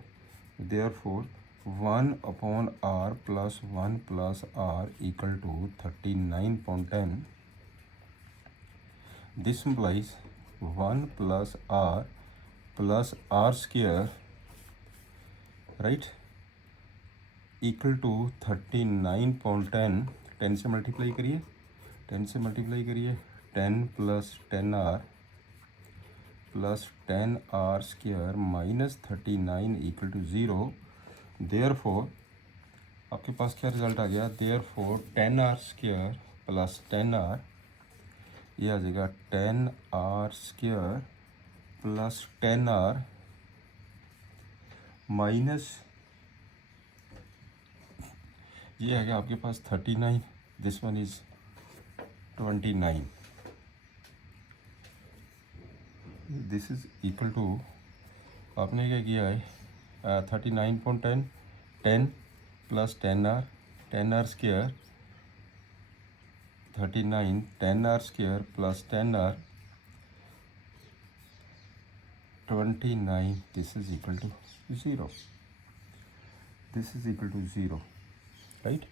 1/r plus 1 plus r equal to 39.10। This implies 1 plus r square, right, equal to 39.10। 10 से मल्टीप्लाई करिए, 10 से मल्टीप्लाई करिए, 10 plus 10r plus 10r square minus 39 equal to 0। Therefore आपके पास क्या रिजल्ट आ गया, therefore 10r square plus 10r, ये आ जाएगा 10r square plus 10r minus ये आ गया आपके पास 39, this one is 29, this is equal to आपने क्या किया है 39.10 10 plus 10r square 39 10r square plus 10r 29, this is equal to 0, this is equal to 0, right.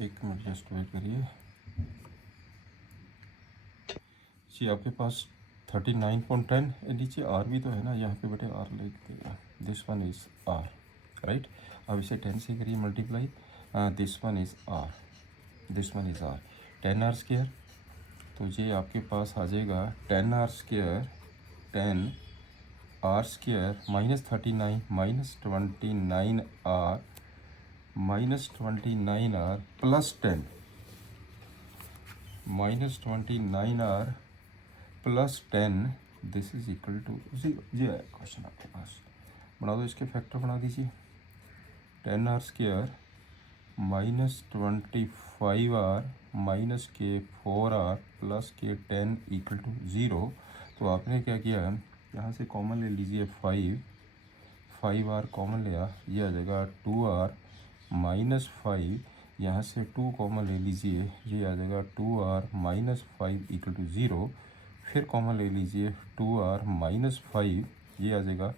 एक मिनट जस्ट वेट करिए जी, आपके पास 39.10 नीचे आर भी तो है ना, यहाँ पे बेटे आर लिख देगा, this one is r, right. अब इसे 10 से करिए multiply, this one is r, this one is r, 10r square, तो ये आपके पास आ जाएगा 10r square 10r square minus 39 minus 29r minus 29r plus 10 minus 29r plus 10, this is equal to 0। ये है क्वेश्चन आपके पास, बना दो, इसके फैक्टर बना दीजिए, 10r square minus 25r minus के 4r प्लस के 10 इक्वल टू 0। तो आपने क्या किया है, यहाँ से कॉमन ले लीजिए 5r कॉमन लिया, ये आ जाएगा 2r माइनस 5, यहाँ से 2 कॉमन ले लीजिए, ये आ जाएगा 2r माइनस 5 इक्वल टू 0, फिर कॉमन ले लीजिए 2r माइनस 5, ये आ जाएगा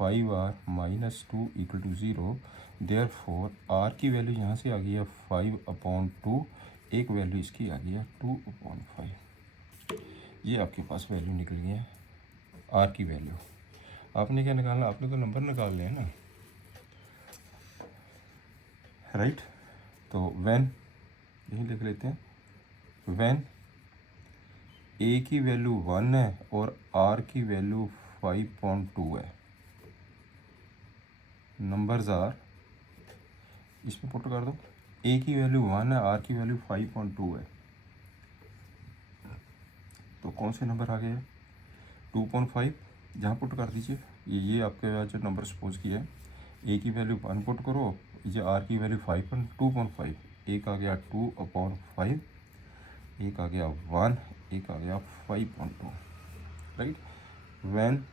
5r minus 2 equal to 0। Therefore r की वैल्यू यहाँ से आ गई है 5/2, एक वैल्यू इसकी आ गई है 2/5, ये आपके पास वैल्यू निकल गई है r की वैल्यू। आपने क्या निकालना, आपने तो नंबर निकाल लिया ना, राइट। तो व्हेन यही लिख लेते हैं, व्हेन a की वैल्यू 1 है और r की वैल्यू 5.2 है, नंबर्स आर, इसमें पुट कर दो, a की वैल्यू 1 है, r की वैल्यू 5.2 है, तो कौन से नंबर आ गए 2.5, जहाँ पुट कर दीजिए, ये आपके जो नंबर सपोज किया है, a की वैल्यू 1 पुट करो, ये r की वैल्यू 2.5, एक आ गया 2/5, एक आ गया 1, एक आ गया 5.2, राइट। व्हेन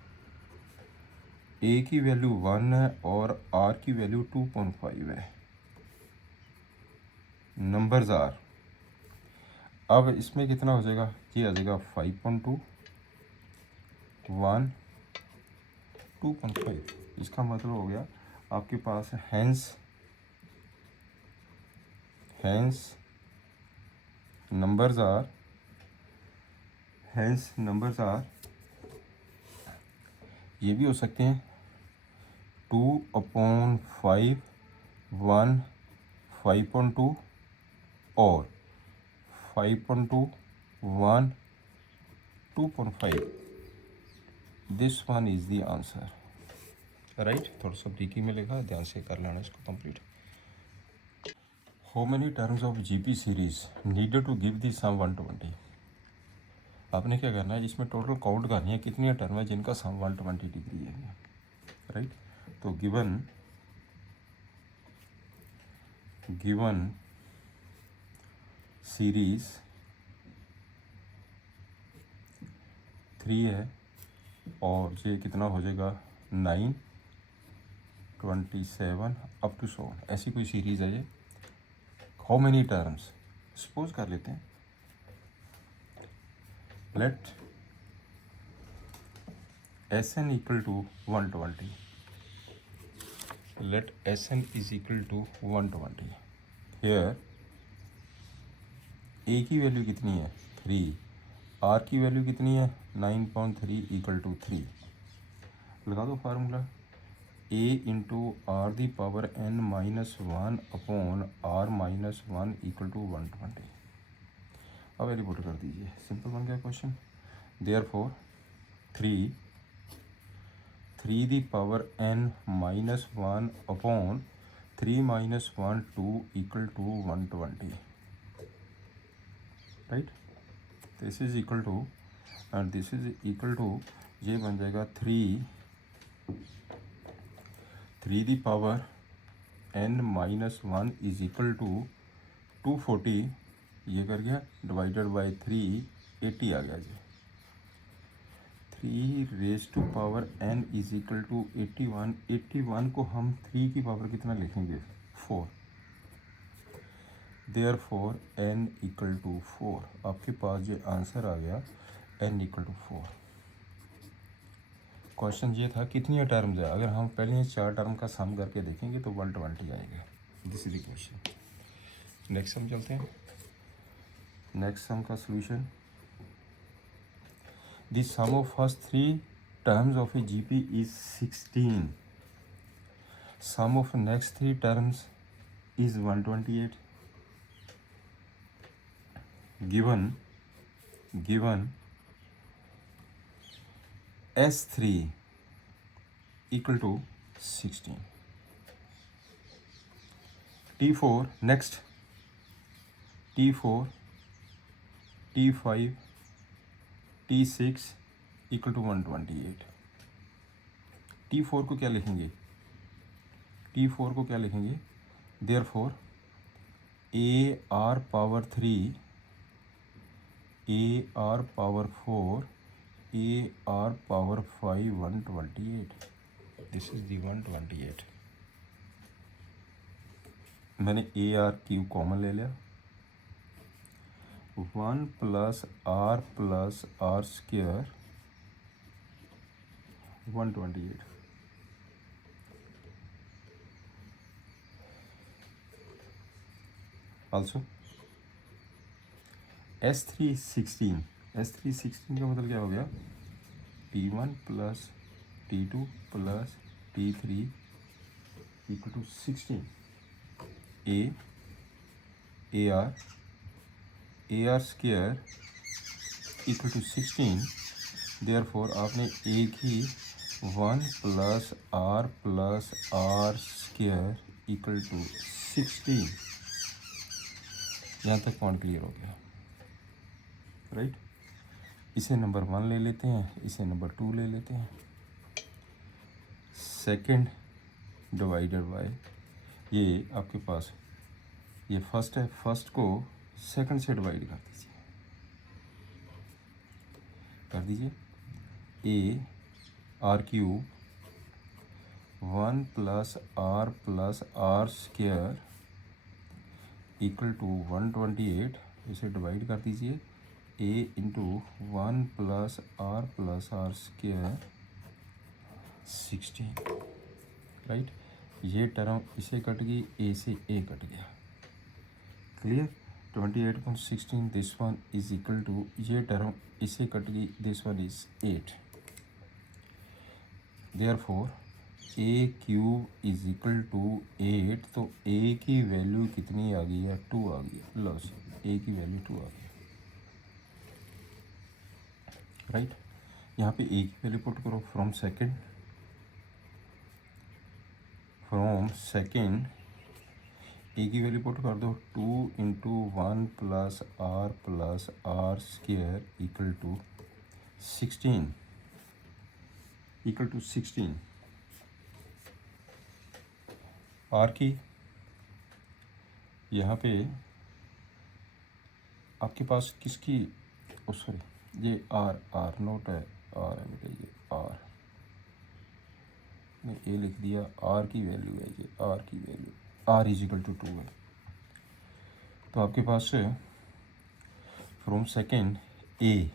a की वैल्यू 1 है और r की वैल्यू 2.5 है, नंबर्स आर, अब इसमें कितना हो जाएगा, ये आ जाएगा 5.2 1 2.5, इसका मतलब हो गया आपके पास हैंस नंबर्स आर, ये भी हो सकते हैं 2/5 1 5.2 और 5.2 1 2.5, this one is the answer, right. थोड़ा सा ब्रीकी में लिखा, ध्यान से कर लेना इसको complete. How many terms of GP series needed to give the sum 120, आपने क्या करना है, इसमें टोटल काउंट करनी है कितनी टर्म है जिनका सम 120 डिग्री है, राइट। तो गिवन सीरीज 3 है और ये कितना हो जाएगा 9 27 अप टू 100, ऐसी कोई सीरीज़ है ये। हाउ मेनी टर्म्स, सपोज कर लेते हैं, let Sn equal to 120, let Sn is equal to 120, here a की वैल्यू कितनी है 3, r की वैल्यू कितनी है 9.3 इक्वल टू 3, लगा दो formula, a into r the power n minus 1 upon r minus 1 equal to 120, अब वैल्यू पुट कर दीजिए, सिंपल बन गया question. Therefore 3 the power n minus 1 upon 3 minus 1 2 equal to 120, right. This is equal to and this is equal to, ये बन जाएगा 3 the power n minus 1 is equal to 240, ये कर गया डिवाइडेड बाई 3, 80 आ गया जी। 3 raise to power n is equal to 81, 81 को हम 3 की पावर कितना लिखेंगे, 4, देयरफॉर n इक्वल टू 4। आपके पास जो आंसर आ गया n इक्वल टू 4। क्वेश्चन ये था कितनी टर्म्स है, अगर हम पहले ये 4 टर्म का सम करके देखेंगे तो 120 आएगा। This is the question. Next sum चलते हैं। नेक्स्ट सम का solution, the sum of first 3 terms of a GP is 16, sum of next 3 terms is 128, given S3 equal to 16, T4 next, T4 T5 T6 equal to 128। T4 को क्या लिखेंगे, T4 को क्या लिखेंगे, therefore AR power 3 AR power 4 AR power 5 128, this is the 128। मैंने AR क्यूब कॉमन ले लिया, 1 plus R square 128, also S3 16, S3 16 का मतलब क्या हो गया, T1 plus T2 plus T3 equal to 16, AR square equal to 16, therefore आपने एक ही 1 plus R square equal to 16, यहाँ तक पॉइंट क्लियर हो गया, राइट। इसे नंबर 1 ले लेते हैं, इसे नंबर 2 ले लेते हैं। सेकंड डिवाइडेड बाय, ये आपके पास ये फर्स्ट है, फर्स्ट को सेकंड से डिवाइड कर दीजिए A are cube 1 plus are square equal to 128, इसे डिवाइड कर दीजिए A into 1 plus are square 16, right. ये टर्म इसे कट गई, ए से ए कट गया, clear. 28.16 this one is equal to, ये टर्म इसे कट गई, this one is 8, therefore A cube is equal to 8, तो ए की वैल्यू कितनी आ गई है, 2 आ गई है, लो ए की वैल्यू 2 आ गई, राइट। यहाँ पे ए की वैल्यू पुट करो, फ्रॉम सेकंड ए की वैल्यू पुट कर दो, 2 into 1 plus are square equal to 16 r की, यहाँ पे आपके पास किसकी, सॉरी ये आर नोट है, आर है बेटा, ये आर ने ए लिख दिया, आर की वैल्यू है ये, आर की value R is equal to 2 है। तो आपके पास from second A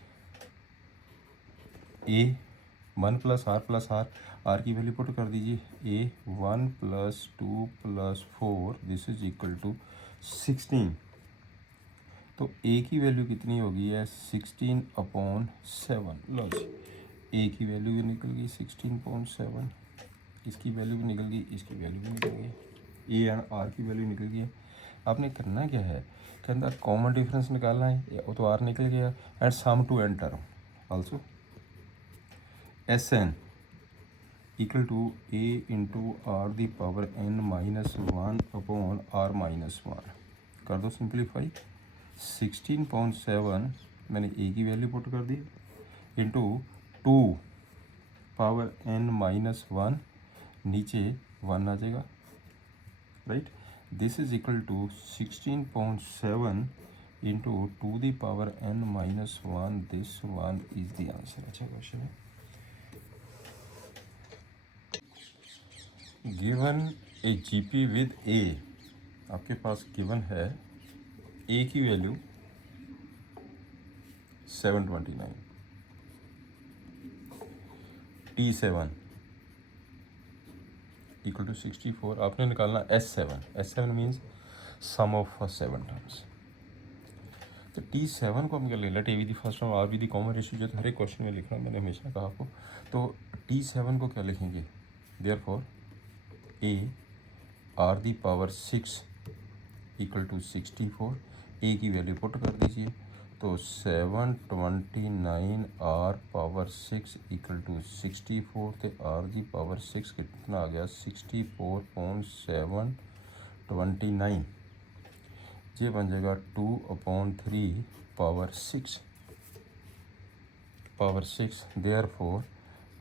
1 plus R की वैल्यू पुट कर दीजिए, A 1 plus 2 plus 4 this is equal to 16, तो ए की वैल्यू कितनी होगी है, 16/7, लो जी ए की वैल्यू भी निकल गई 16.7, इसकी वैल्यू भी निकल गई, इसकी वैल्यू भी निकल गई, ए एंड आर की वैल्यू निकल गई है। आपने करना क्या है, के अंदर कॉमन डिफरेंस निकालना है, वो तो आर निकल गया, and sum to n term also, S n equal to a into r the power n minus one upon r minus one. कर दो सिंप्लीफाई। 16.7 मैंने ए की वैल्यू पुट कर दी into 2 power n minus one, नीचे 1 आ जाएगा, right. This is equal to 16.7 into 2 the power n minus one. This one is the answer. अच्छा क्वेश्चन है। Given a GP with a, आपके पास गिवन है ए की वैल्यू 729, T7 इक्वल टू 64। आपने निकालना S7। S7 means sum of first 7 terms. तो T7 को हम क्या ले लें, T be the first term r be the common ratio, जो हर एक क्वेश्चन में लिख रहा हूँ, मैंने हमेशा कहा आपको। तो T7 को क्या लिखेंगे, therefore a are the power 6 equal to 64। A की वैल्यू पुट कर दीजिए, तो 729 आर पावर 6 इक्वल टू 64, तो आर दी पावर 6 कितना आ गया, 64.729। ये बन जाएगा 2/3 पावर 6। देयरफॉर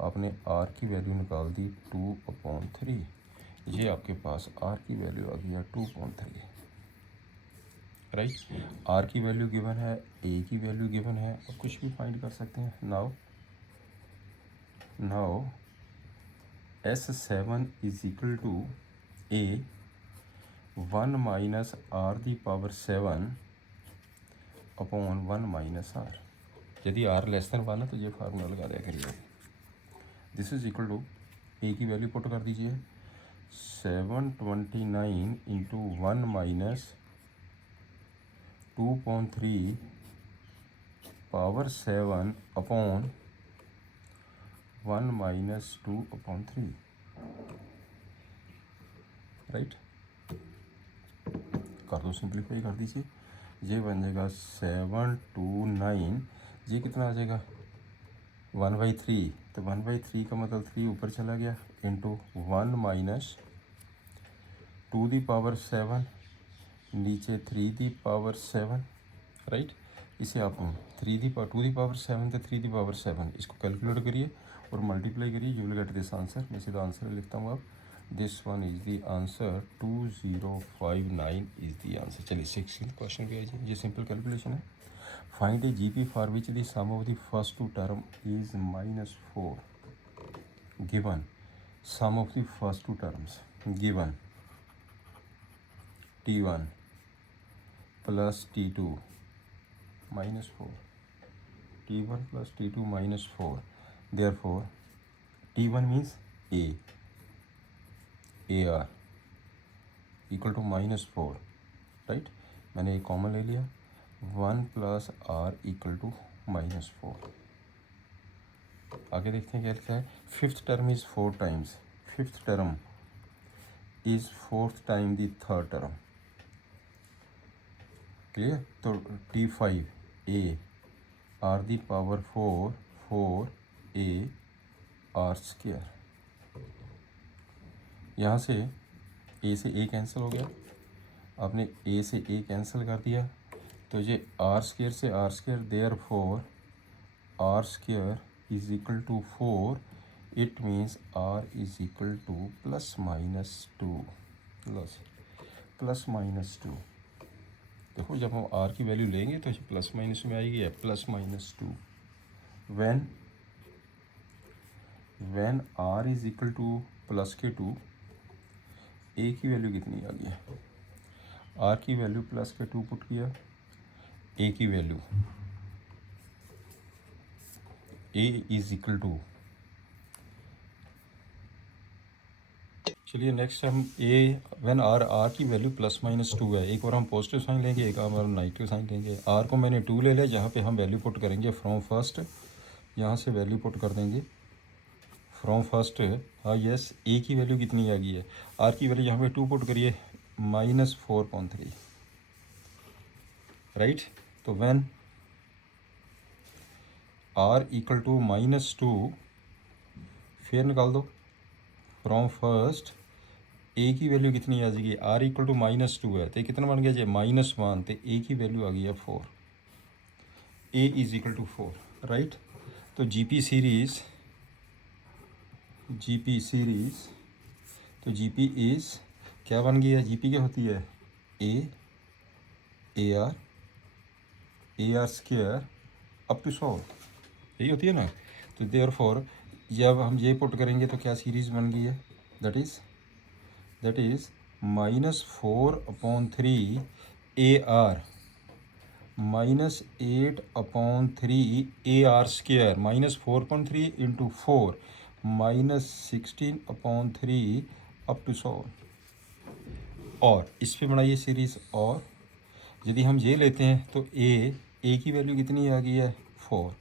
आपने आर की वैल्यू निकाल दी 2/3। ये आपके पास आर की वैल्यू आ गया 2/3, राइट। आर की वैल्यू गिवन है, ए की वैल्यू गिवन है, अब कुछ भी फाइंड कर सकते हैं। Now S7 is equal to a 1 minus are the power 7 upon 1 minus r. यदि आर लेस देन 1 है तो ये फार्मूला लगा दिया करिए। दिस इज इक्वल टू ए की वैल्यू पुट कर दीजिए, 729 into 1 minus 2/3 power 7 upon 1 minus 2/3, right. कर दो, सिंप्लीफाई कर दीजिए। ये बन जाएगा 729, ये कितना आ जाएगा 1/3, तो 1/3 का मतलब 3 ऊपर चला गया, इंटू 1 माइनस 2 दी पावर 7, नीचे 3 दी पावर 7, राइट। इसे आप 2 दी पावर 7 तो 3 दी पावर 7, इसको कैलकुलेट करिए और मल्टीप्लाई करिए, you will get this answer. मैं सीधा आंसर लिखता हूँ। अब this one is the answer, 2059 is the answer. चलिए 16th क्वेश्चन पे आ जाइए। ये सिंपल कैलकुलेशन है। Find a GP for which the sum of the first two term is -4। Given sum of the first two terms, given T1 plus T2 -4, T1 plus T2 -4। Therefore T1 means AR equal to -4, right. मैंने एक कॉमन ले लिया, 1 प्लस आर इक्वल टू -4। आगे देखते हैं क्या लिखा है। Fifth term is 4 times, fifth term is 4th time the third term, clear. तो T5 A r the power 4 A r square. यहाँ से A से A कैंसिल हो गया, आपने A से A कैंसिल कर दिया, तो ये आर स्क्वायर से r square, therefore r square is equal to 4। It means r is equal to +-2। देखो जब हम आर की वैल्यू लेंगे तो प्लस माइनस में आएगी, है +-2। When r is equal to +2, a की वैल्यू कितनी आ गई है, आर की वैल्यू +2 पुट किया, ए की value a is equal to, चलिए नेक्स्ट हम ए व्हेन आर की वैल्यू +-2 है। एक और हम पॉजिटिव साइन लेंगे, एक और हम नेगेटिव साइन लेंगे। आर को मैंने 2 ले लिया, जहाँ पे हम वैल्यू पुट करेंगे फ्रॉम फर्स्ट, यहाँ से वैल्यू पुट कर देंगे फ्रॉम फर्स्ट। हाँ यस, ए की वैल्यू कितनी आ गई है, आर की वैल्यू यहाँ पे 2 पुट करिए, -4.3, राइट। तो व्हेन आर इक्वल टू -2, फिर निकाल दो, फ्रॉम फर्स्ट ए की वैल्यू कितनी आ जाएगी, आर इक्वल टू -2 है तो कितना बन गया जी -1, तो ए की वैल्यू आ गई है 4, a is equal to 4, right. तो जीपी सीरीज तो जीपी इज क्या बन गई है, जीपी क्या होती है, ए आर स्क्वायर अप टू 100, यही होती है ना। तो देयरफॉर जब हम ये पुट करेंगे तो क्या सीरीज बन गई है, that is -4/3 a r -8/3 a r square -4.3 into 4 -16/3 up to 100। और इस पे बनाइए सीरीज़, और यदि हम ये लेते हैं तो ए की वैल्यू कितनी आ गई है 4,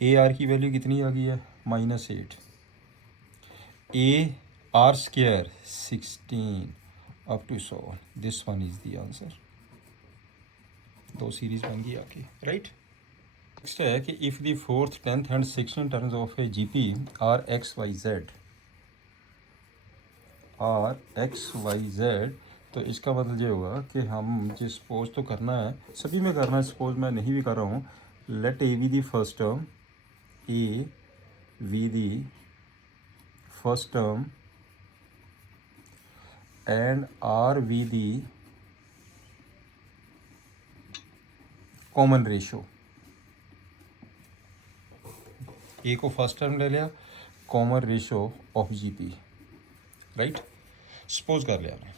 ए आर की वैल्यू कितनी आ गई है -8, a r square 16 up to 100, this one is the answer. दो सीरीज बन गई आपकी, राइट। नेक्स्ट है कि if the 4th 10th and 16 terms of a GP are x y z, तो इसका मतलब ये होगा कि हम जो सपोज तो करना है, सभी में करना है, सपोज मैं नहीं भी कर रहा हूँ, let a be the first term, a be the first term and r be the common ratio. A को फर्स्ट टर्म ले लिया, common ratio of GP, right. Suppose कर लिया ना,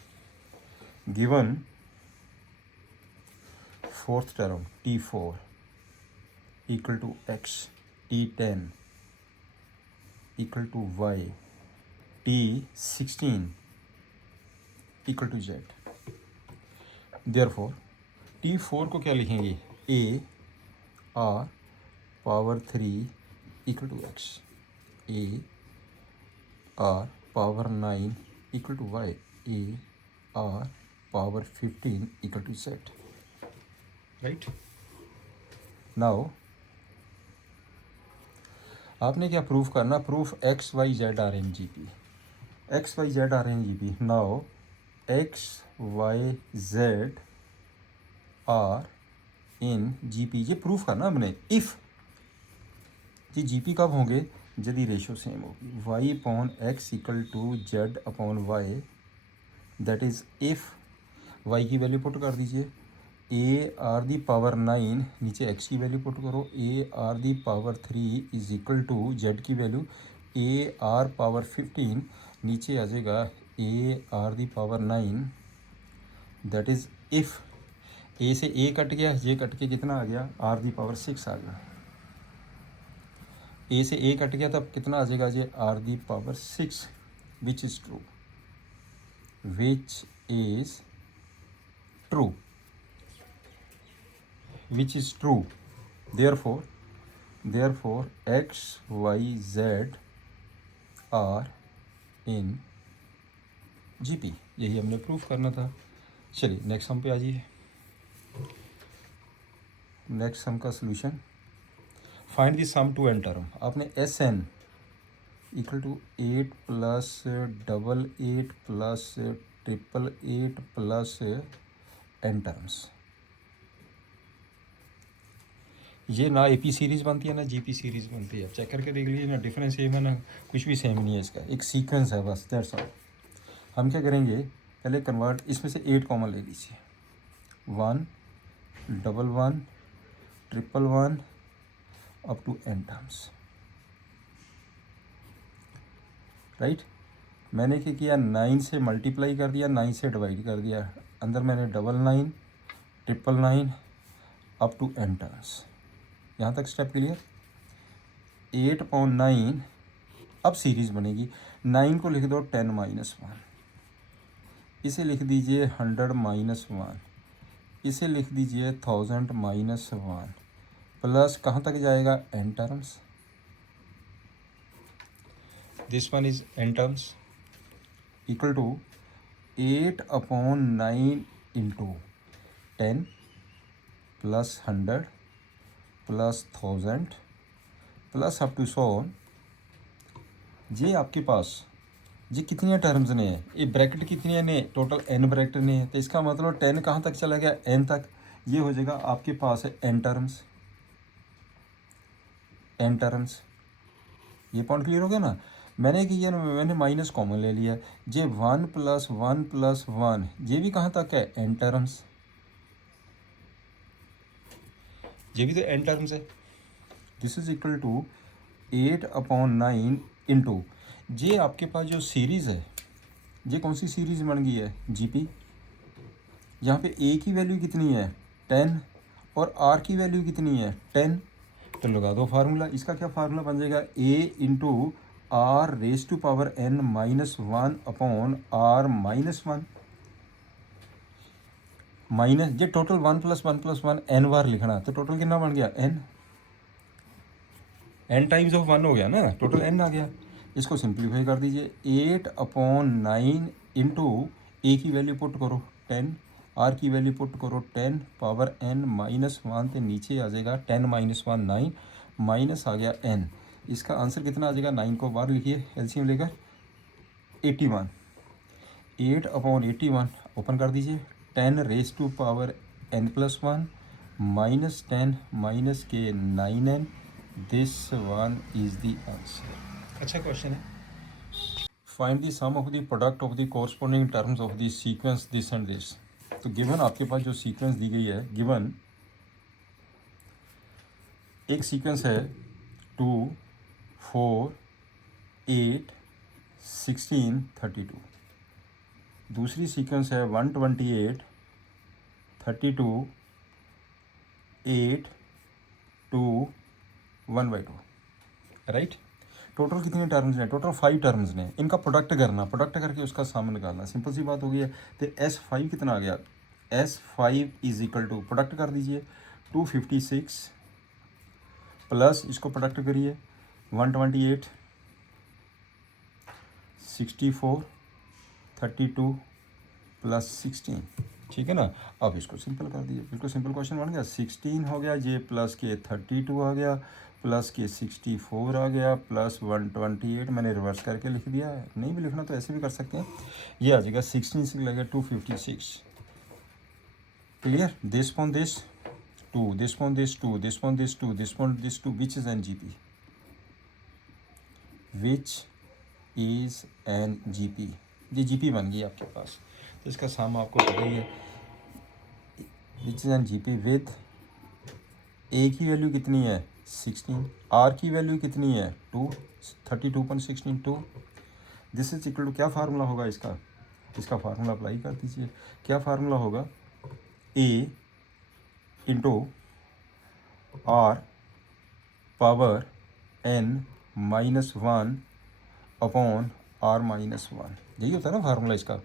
given 4th term T4 equal to x, T10 equal to y, T16 equal to z. Therefore T4 को क्या लिखेंगे, A R power 3 equal to x, a are power 9 equal to Y, A R power 15 equal to z, right. Now आपने क्या प्रूफ करना, proof x y z are in GP, x y z are in GP. Now x y z are in GP, ये प्रूफ करना हमने। इफ़ जी जीपी कब होंगे, यदि रेशो सेम होगी, y upon x equal to z upon y, that is if y की वैल्यू पुट कर दीजिए, ए आर दी पावर 9 नीचे एक्स की वैल्यू पुट करो, a are the power 3 is equal to z की वैल्यू ए आर पावर 15 नीचे आ जाएगा a are the power 9, that is if a से ए कट गया, ये कट के कितना आ गया, आर दी पावर 6 आ गया, ए से ए कट गया तब कितना आ जाएगा ये r the power 6, which is true, which is true, therefore x y z are in GP, यही हमने प्रूफ करना था। चलिए नेक्स्ट सम पे आ जाइए। नेक्स्ट सम का solution, find the sum to n term. आपने S n equal to 8 plus 88 plus 888 plus n terms, ये ना एपी सीरीज़ बनती है ना जीपी सीरीज़ बनती है, चेक करके देख लीजिए ना, डिफरेंस सेम है ना, कुछ भी सेम नहीं है, इसका एक सीक्वेंस है बस, दैट्स ऑल। हम क्या करेंगे, पहले कन्वर्ट, इसमें से 8 कॉमन ले लीजिए, 1 1 1 1 1 up to n terms, right. मैंने क्या किया, 9 से मल्टीप्लाई कर दिया, 9 से डिवाइड कर दिया, अंदर मैंने 99 999 अप टू एन टर्म्स, यहाँ तक स्टेप क्लियर। 8/9, अब सीरीज़ बनेगी, 9 को लिख दो 10 - 1, इसे लिख दीजिए 100 - 1, इसे लिख दीजिए 1000 - 1, प्लस कहाँ तक जाएगा, n terms, this one is n terms equal to 8/9 into 10 plus 100 plus 1000 plus up to 100, ये आपके पास जी कितनी टर्म्स ने ये ब्रैकेट कितनी ने टोटल n ब्रैकेट ने है, तो इसका मतलब 10 कहाँ तक चला गया n तक। ये हो जाएगा आपके पास है n टर्म्स, n टर्म्स। ये पॉइंट क्लियर हो गया ना। मैंने किया ना, मैंने माइनस कॉमन ले लिया। ये 1 + 1 + 1 ये भी कहाँ तक है n टर्म्स, ये भी तो n टर्म्स है। This is equal to 8/9 into ये आपके पास जो सीरीज़ है, ये कौन सी सीरीज़ बन गई है जीपी। यहाँ पे a की वैल्यू कितनी है 10 और r की वैल्यू कितनी है 10। तो लगा दो फार्मूला। इसका क्या फार्मूला बन जाएगा a into r raise to power n -1/r-1 minus ये टोटल 1 + 1 + 1 n बार लिखना, तो टोटल कितना बन गया n टाइम्स ऑफ 1 हो गया ना, टोटल n आ गया। इसको सिंप्लीफाई कर दीजिए 8/9 इंटू ए की वैल्यू पुट करो 10, आर की वैल्यू पुट करो 10 पावर n -1 तो नीचे आ जाएगा 10 - 1 9 माइनस आ गया n। इसका आंसर कितना आ जाएगा 9 को बाहर लिखिए एलसीएम लेकर 81। 8/81 ओपन कर दीजिए 10 raise to power n + 1 -10 minus के 9n। This one is the answer. अच्छा क्वेश्चन है। Find the sum of the product of the corresponding terms of the sequence this and this. तो गिवन आपके पास जो सीक्वेंस दी गई है, गिवन एक सीक्वेंस है 2 4 8 16 32, दूसरी सीक्वेंस है 128 32 8 2 1/2, राइट। टोटल कितने टर्म्स ने, टोटल 5 टर्म्स ने। इनका प्रोडक्ट करना, प्रोडक्ट करके उसका सम निकालना, सिंपल सी बात हो गई है। तो S5 कितना आ गया, S5 is equal to product कर दीजिए 256 प्लस इसको प्रोडक्ट करिए 128 64 32 प्लस 16, ठीक है ना। अब इसको सिंपल कर दीजिए, बिल्कुल सिंपल क्वेश्चन बन गया। 16 हो गया, ये प्लस के 32 आ गया, प्लस के 64 आ गया, प्लस 128 मैंने रिवर्स करके लिख दिया है। नहीं भी लिखना तो ऐसे भी कर सकते हैं। ये आ जाएगा 16 से लगेगा 256। Clear. This upon this 2, this upon this 2, this upon this 2, this upon this 2, which is an GP, which is an GP. ये जीपी बन गई आपके पास। तो इसका साम आपको पता ही है, which is an GP with a की वैल्यू कितनी है 16, आर की वैल्यू कितनी है 2 32.16 2। दिस इज इक्वल टू क्या फार्मूला होगा इसका, इसका फार्मूला अप्लाई कर दीजिए। क्या फार्मूला होगा a into r power n -1 upon r-1, यही होता है ना फार्मूला इसका।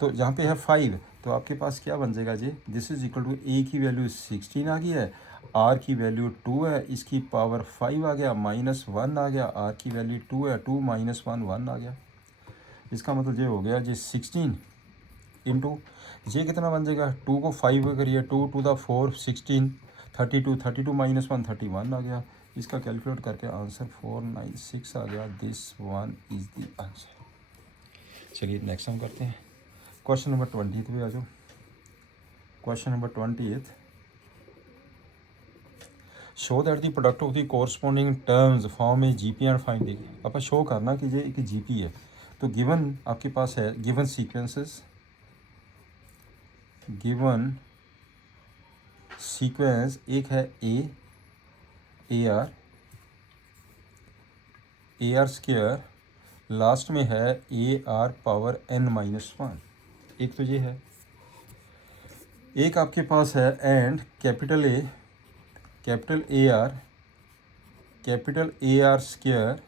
तो जहाँ पे है 5 तो आपके पास क्या बन जाएगा जी, दिस इज इक्वल टू ए की वैल्यू 16 आ गई है, आर की वैल्यू 2 है, इसकी पावर 5 आ गया, -1 आ गया, आर की वैल्यू 2 है, 2 - 1 1 आ गया। इसका मतलब ये हो गया जी 16 इंटू ये कितना बन जाएगा, 2 को 5 करिए 2 to the 4 16 32 32 - 1 31 आ गया। इसका कैलकुलेट करके आंसर 496 आ गया। This one is the answer. चलिए नेक्स्ट हम करते हैं क्वेश्चन नंबर 20 पे आ जाओ। Question number 20, show that the product of the corresponding terms form A GP and find the. आप शो करना कि ये एक जीपी है। तो गिवन आपके पास है, गिवन सीक्वेंसेस, गिवन सीक्वेंस एक है ए आर स्क्वायर, लास्ट में है AR पावर n-1, एक तो ये है। एक आपके पास है and capital A r square,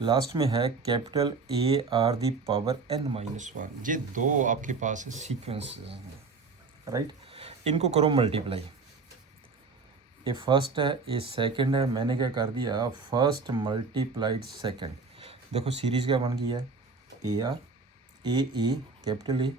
last में है capital AR the power n-1। ये दो आपके पास सीक्वेंस हैं, राइट। इनको करो मल्टीप्लाई। ये फर्स्ट है, ये सेकंड है। मैंने क्या कर दिया, फर्स्ट मल्टीप्लाइड सेकंड। देखो सीरीज़ क्या बन गई है, ए कैपिटल ए,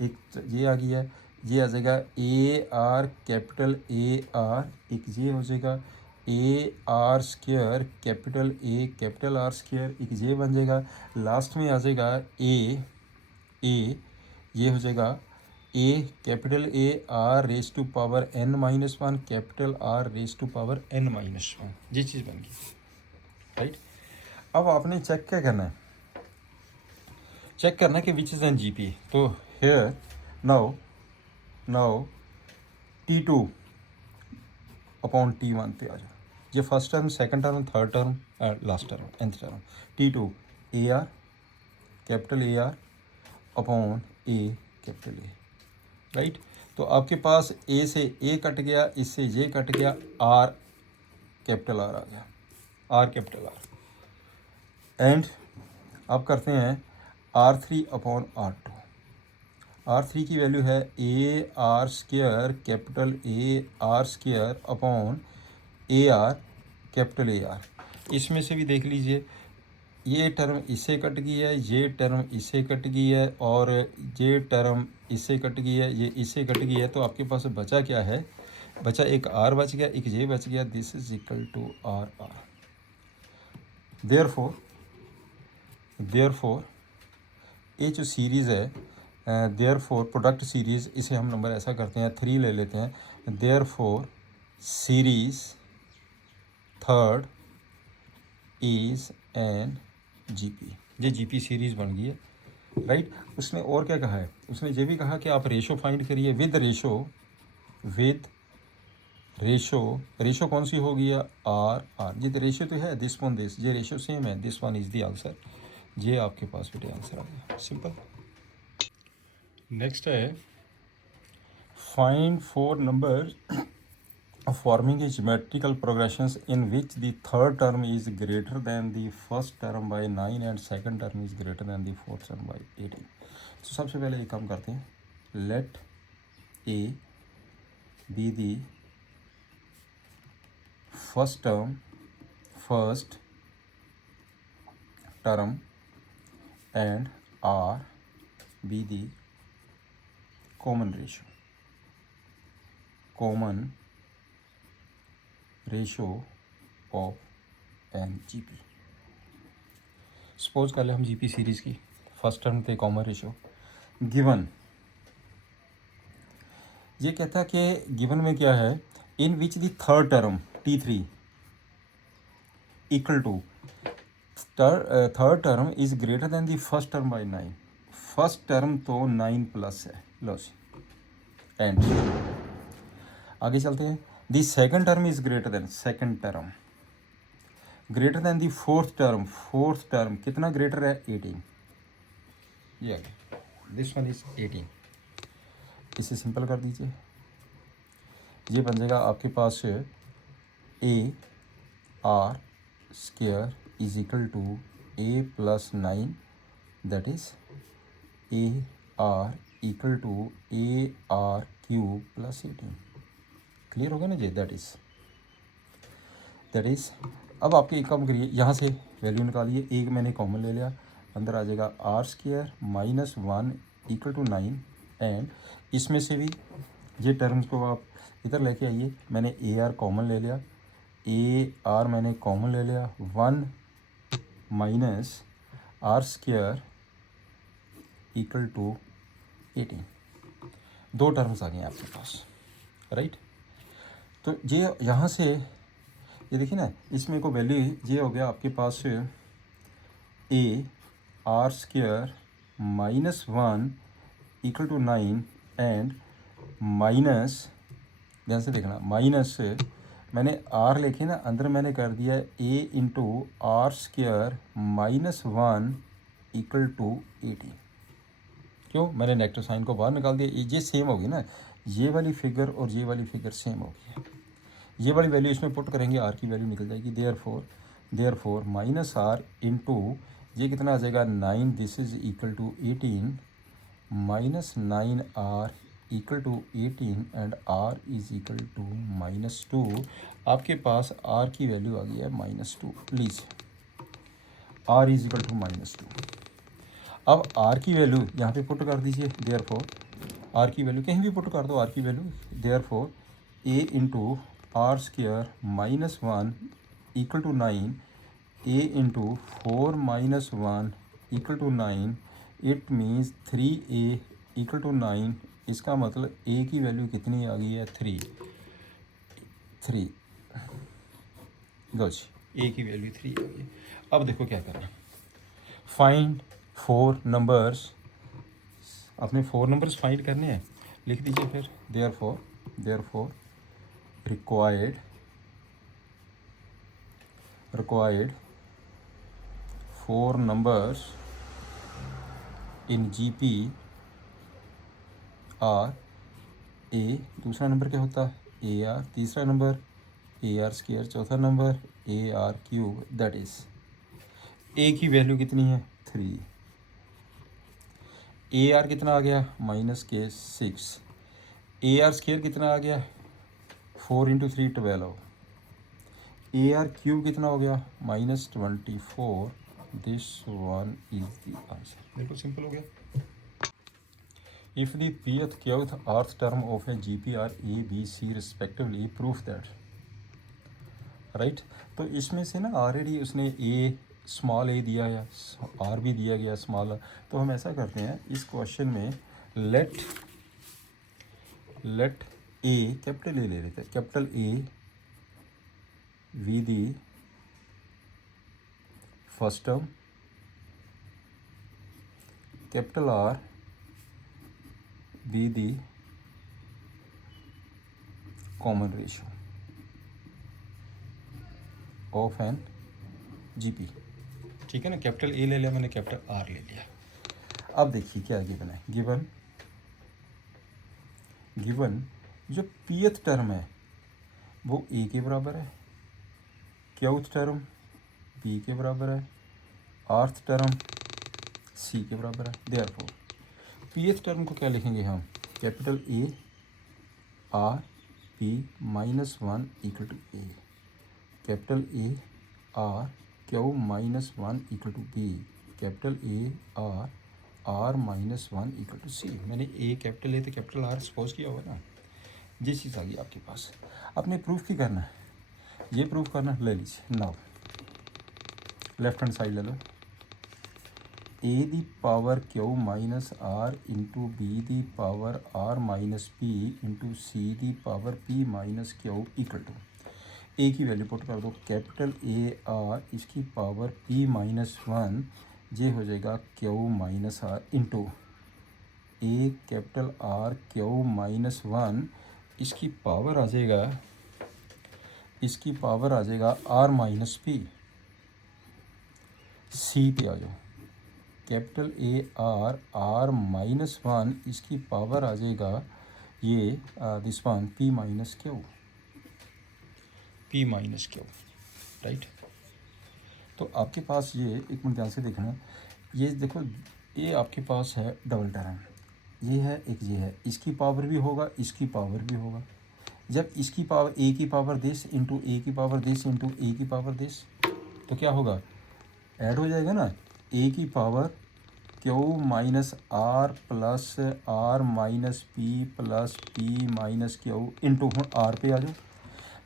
एक ये आ गई है, ये आ जाएगा AR कैपिटल AR, एक ये हो जाएगा a r square capital A capital are square, एक ये बन जाएगा, लास्ट में आ जाएगा ए ये हो जाएगा a capital A are raise to power n minus one capital R raise to power n minus one, ये चीज़ बन गई, राइट। अब आपने चेक क्या करना है, चेक करना है कि which is an G P. तो here now T2 upon T1 पे आ जाए, ये first term, second term, third term, last term, nth term, T2 a r capital A r upon a capital A, right. तो आपके पास ए से ए कट गया, इससे ये कट गया, आर कैपिटल आर आ गया, आर कैपिटल आर। एंड अब करते हैं R3 अपॉन R2। R3 की वैल्यू है ए r square capital A r square upon a r capital A are. इसमें से भी देख लीजिए, ये टर्म इससे कट गई है, ये टर्म इससे कट गई है, और ये टर्म इससे कट गई है, ये इससे कट गई है। तो आपके पास बचा क्या है, बचा एक आर बच गया, एक ये बच गया, this is equal to r r. Therefore ये जो सीरीज़ है, देयरफॉर प्रोडक्ट सीरीज़, इसे हम नंबर ऐसा करते हैं 3 ले लेते हैं। Therefore series third is an GP, ये जीपी सीरीज़ बन गई है, राइट। उसने और क्या कहा है, उसने ये भी कहा कि आप रेशो फाइंड करिए विद रेशो कौन सी होगी, आर आर। ये रेशो तो है दिस वन दिस, ये रेशो सेम है, this one is the answer. ये आपके पास बेटे आंसर आ गया, सिंपल। नेक्स्ट है find 4 number forming a geometrical progressions in which the third term is greater than the first term by 9 and second term is greater than the fourth term by 18। तो सबसे पहले ये काम करते हैं, let a be the first term and r be the common ratio of an G P. Suppose कर ले हम जी पी सीरीज़ की फर्स्ट टर्म पे कॉमन रेशो गिवन, ये कहता है कि गिवन में क्या है, in which the third term T3 equal to third term is greater than the first term by 9। First term तो 9 प्लस है, लो एंड आगे चलते हैं। The second term is greater than, second term greater than the fourth term कितना ग्रेटर है, 18। ये आगे दिस वन इज 18। इसे सिंपल कर दीजिए, ये बन जाएगा आपके पास a r square is equal to a plus 9, that is a r equal to a are cube plus 18। Clear हो गया ना जी, दैट इज अब आपके एक काम करिए, यहाँ से वैल्यू निकालिए, एक मैंने कॉमन ले लिया, अंदर आ जाएगा r square minus 1 equal to 9। And इसमें से भी ये टर्म्स को आप इधर लेके आइए, मैंने ए आर कॉमन ले लिया, ए आर मैंने कॉमन ले लिया, 1 minus r square equal to 18। 2 terms आ गए आपके पास, राइट। तो ये यहाँ से ये देखिए ना, इसमें को वैल्यू ये हो गया आपके पास a r square minus 1 equal to 9 and minus, ध्यान से देखना, माइनस मैंने आर लिखे ना, अंदर मैंने कर दिया a into r square minus 1 equal to 18। क्यों, मैंने नेगेटिव साइन को बाहर निकाल दिया, ये सेम होगी ना, ये वाली फिगर और ये वाली फिगर सेम होगी। ये वाली वैल्यू इसमें पुट करेंगे, आर की वैल्यू निकल जाएगी, देयरफॉर माइनस आर इंटू ये कितना आ जाएगा 9, this is equal to 18 minus 9 r equal to 18 and r is equal to -2। आपके पास आर की वैल्यू आ गई है -2। Please r is equal to -2। अब आर की वैल्यू यहाँ पे पुट कर दीजिए, देयरफॉर आर की वैल्यू कहीं भी पुट कर दो, आर की value, therefore a into r square minus 1 equal to 9, a into 4 minus 1 equal to 9, it means 3a equal to 9। इसका मतलब a की वैल्यू कितनी आ गई है? 3 गज, a की वैल्यू 3 आ गई। अब देखो क्या करना, फाइंड 4 नंबर्स। अपने 4 नंबर्स फाइंड करने हैं, लिख दीजिए फिर therefore required 4 numbers in GP are a, दूसरा नंबर क्या होता है? AR, तीसरा नंबर AR स्क्वायर, चौथा number AR cube, that is a की वैल्यू कितनी है? 3। AR कितना आ गया? -6। AR स्क्वायर कितना आ गया? 4 इंटू 3 12। AR क्यूब कितना हो गया? -24। This one is the answer. बिल्कुल सिंपल हो गया। If the pth qth rth term of a GP are A B C respectively, proof that. Right, तो इसमें से ना ऑलरेडी उसने ए स्मॉल ए दिया है, आर भी दिया गया स्मॉल। तो हम ऐसा करते हैं इस क्वेश्चन में, लेट ए, कैपिटल ए ले लेते हैं, capital A be the first term, capital R be the common ratio of an GP. ठीक है ना, कैपिटल ए ले लिया मैंने, कैपिटल आर ले लिया। अब देखिए क्या गिवन है। गिवन जो पीएथ टर्म है वो ए के बराबर है, क्यूथ टर्म बी के बराबर है, आर्थ टर्म सी के बराबर है। देयरफॉर पीएथ टर्म को क्या लिखेंगे हम? Capital A r p -1 equal to A, capital A r q -1 equal to B, capital A r r -1 equal to C. मैंने ए कैपिटल ए तो कैपिटल आर सपोज किया हुआ ना, ये चीज़ आ गई आपके पास। आपने प्रूफ की करना है, ये प्रूफ करना, ले लीजिए। नाउ लेफ्ट हैंड साइड ले लो, A the power Q minus r into B the power r minus p into C the power p minus q equal to, ए की वैल्यू पुट कर दो, कैपिटल ए आर इसकी पावर पी -1, ये हो जाएगा q minus r into A capital R q -1, इसकी पावर आ जाएगा आर माइनस पी। सी पे आ जाओ, कैपिटल ए आर आर -1, इसकी पावर आ जाएगा ये this one P minus Q, right. तो आपके पास ये एक मिनट ध्यान से देखना, ये देखो ये आपके पास है डबल टर्म, ये है एक, ये है, इसकी पावर भी होगा, इसकी पावर भी होगा। जब इसकी पावर ए की पावर दिस इंटू ए की पावर दिस इंटू ए की पावर दिस, तो क्या होगा? ऐड हो जाएगा ना, ए की power Q minus R plus R minus P plus P minus Q into R पे आ जाओ।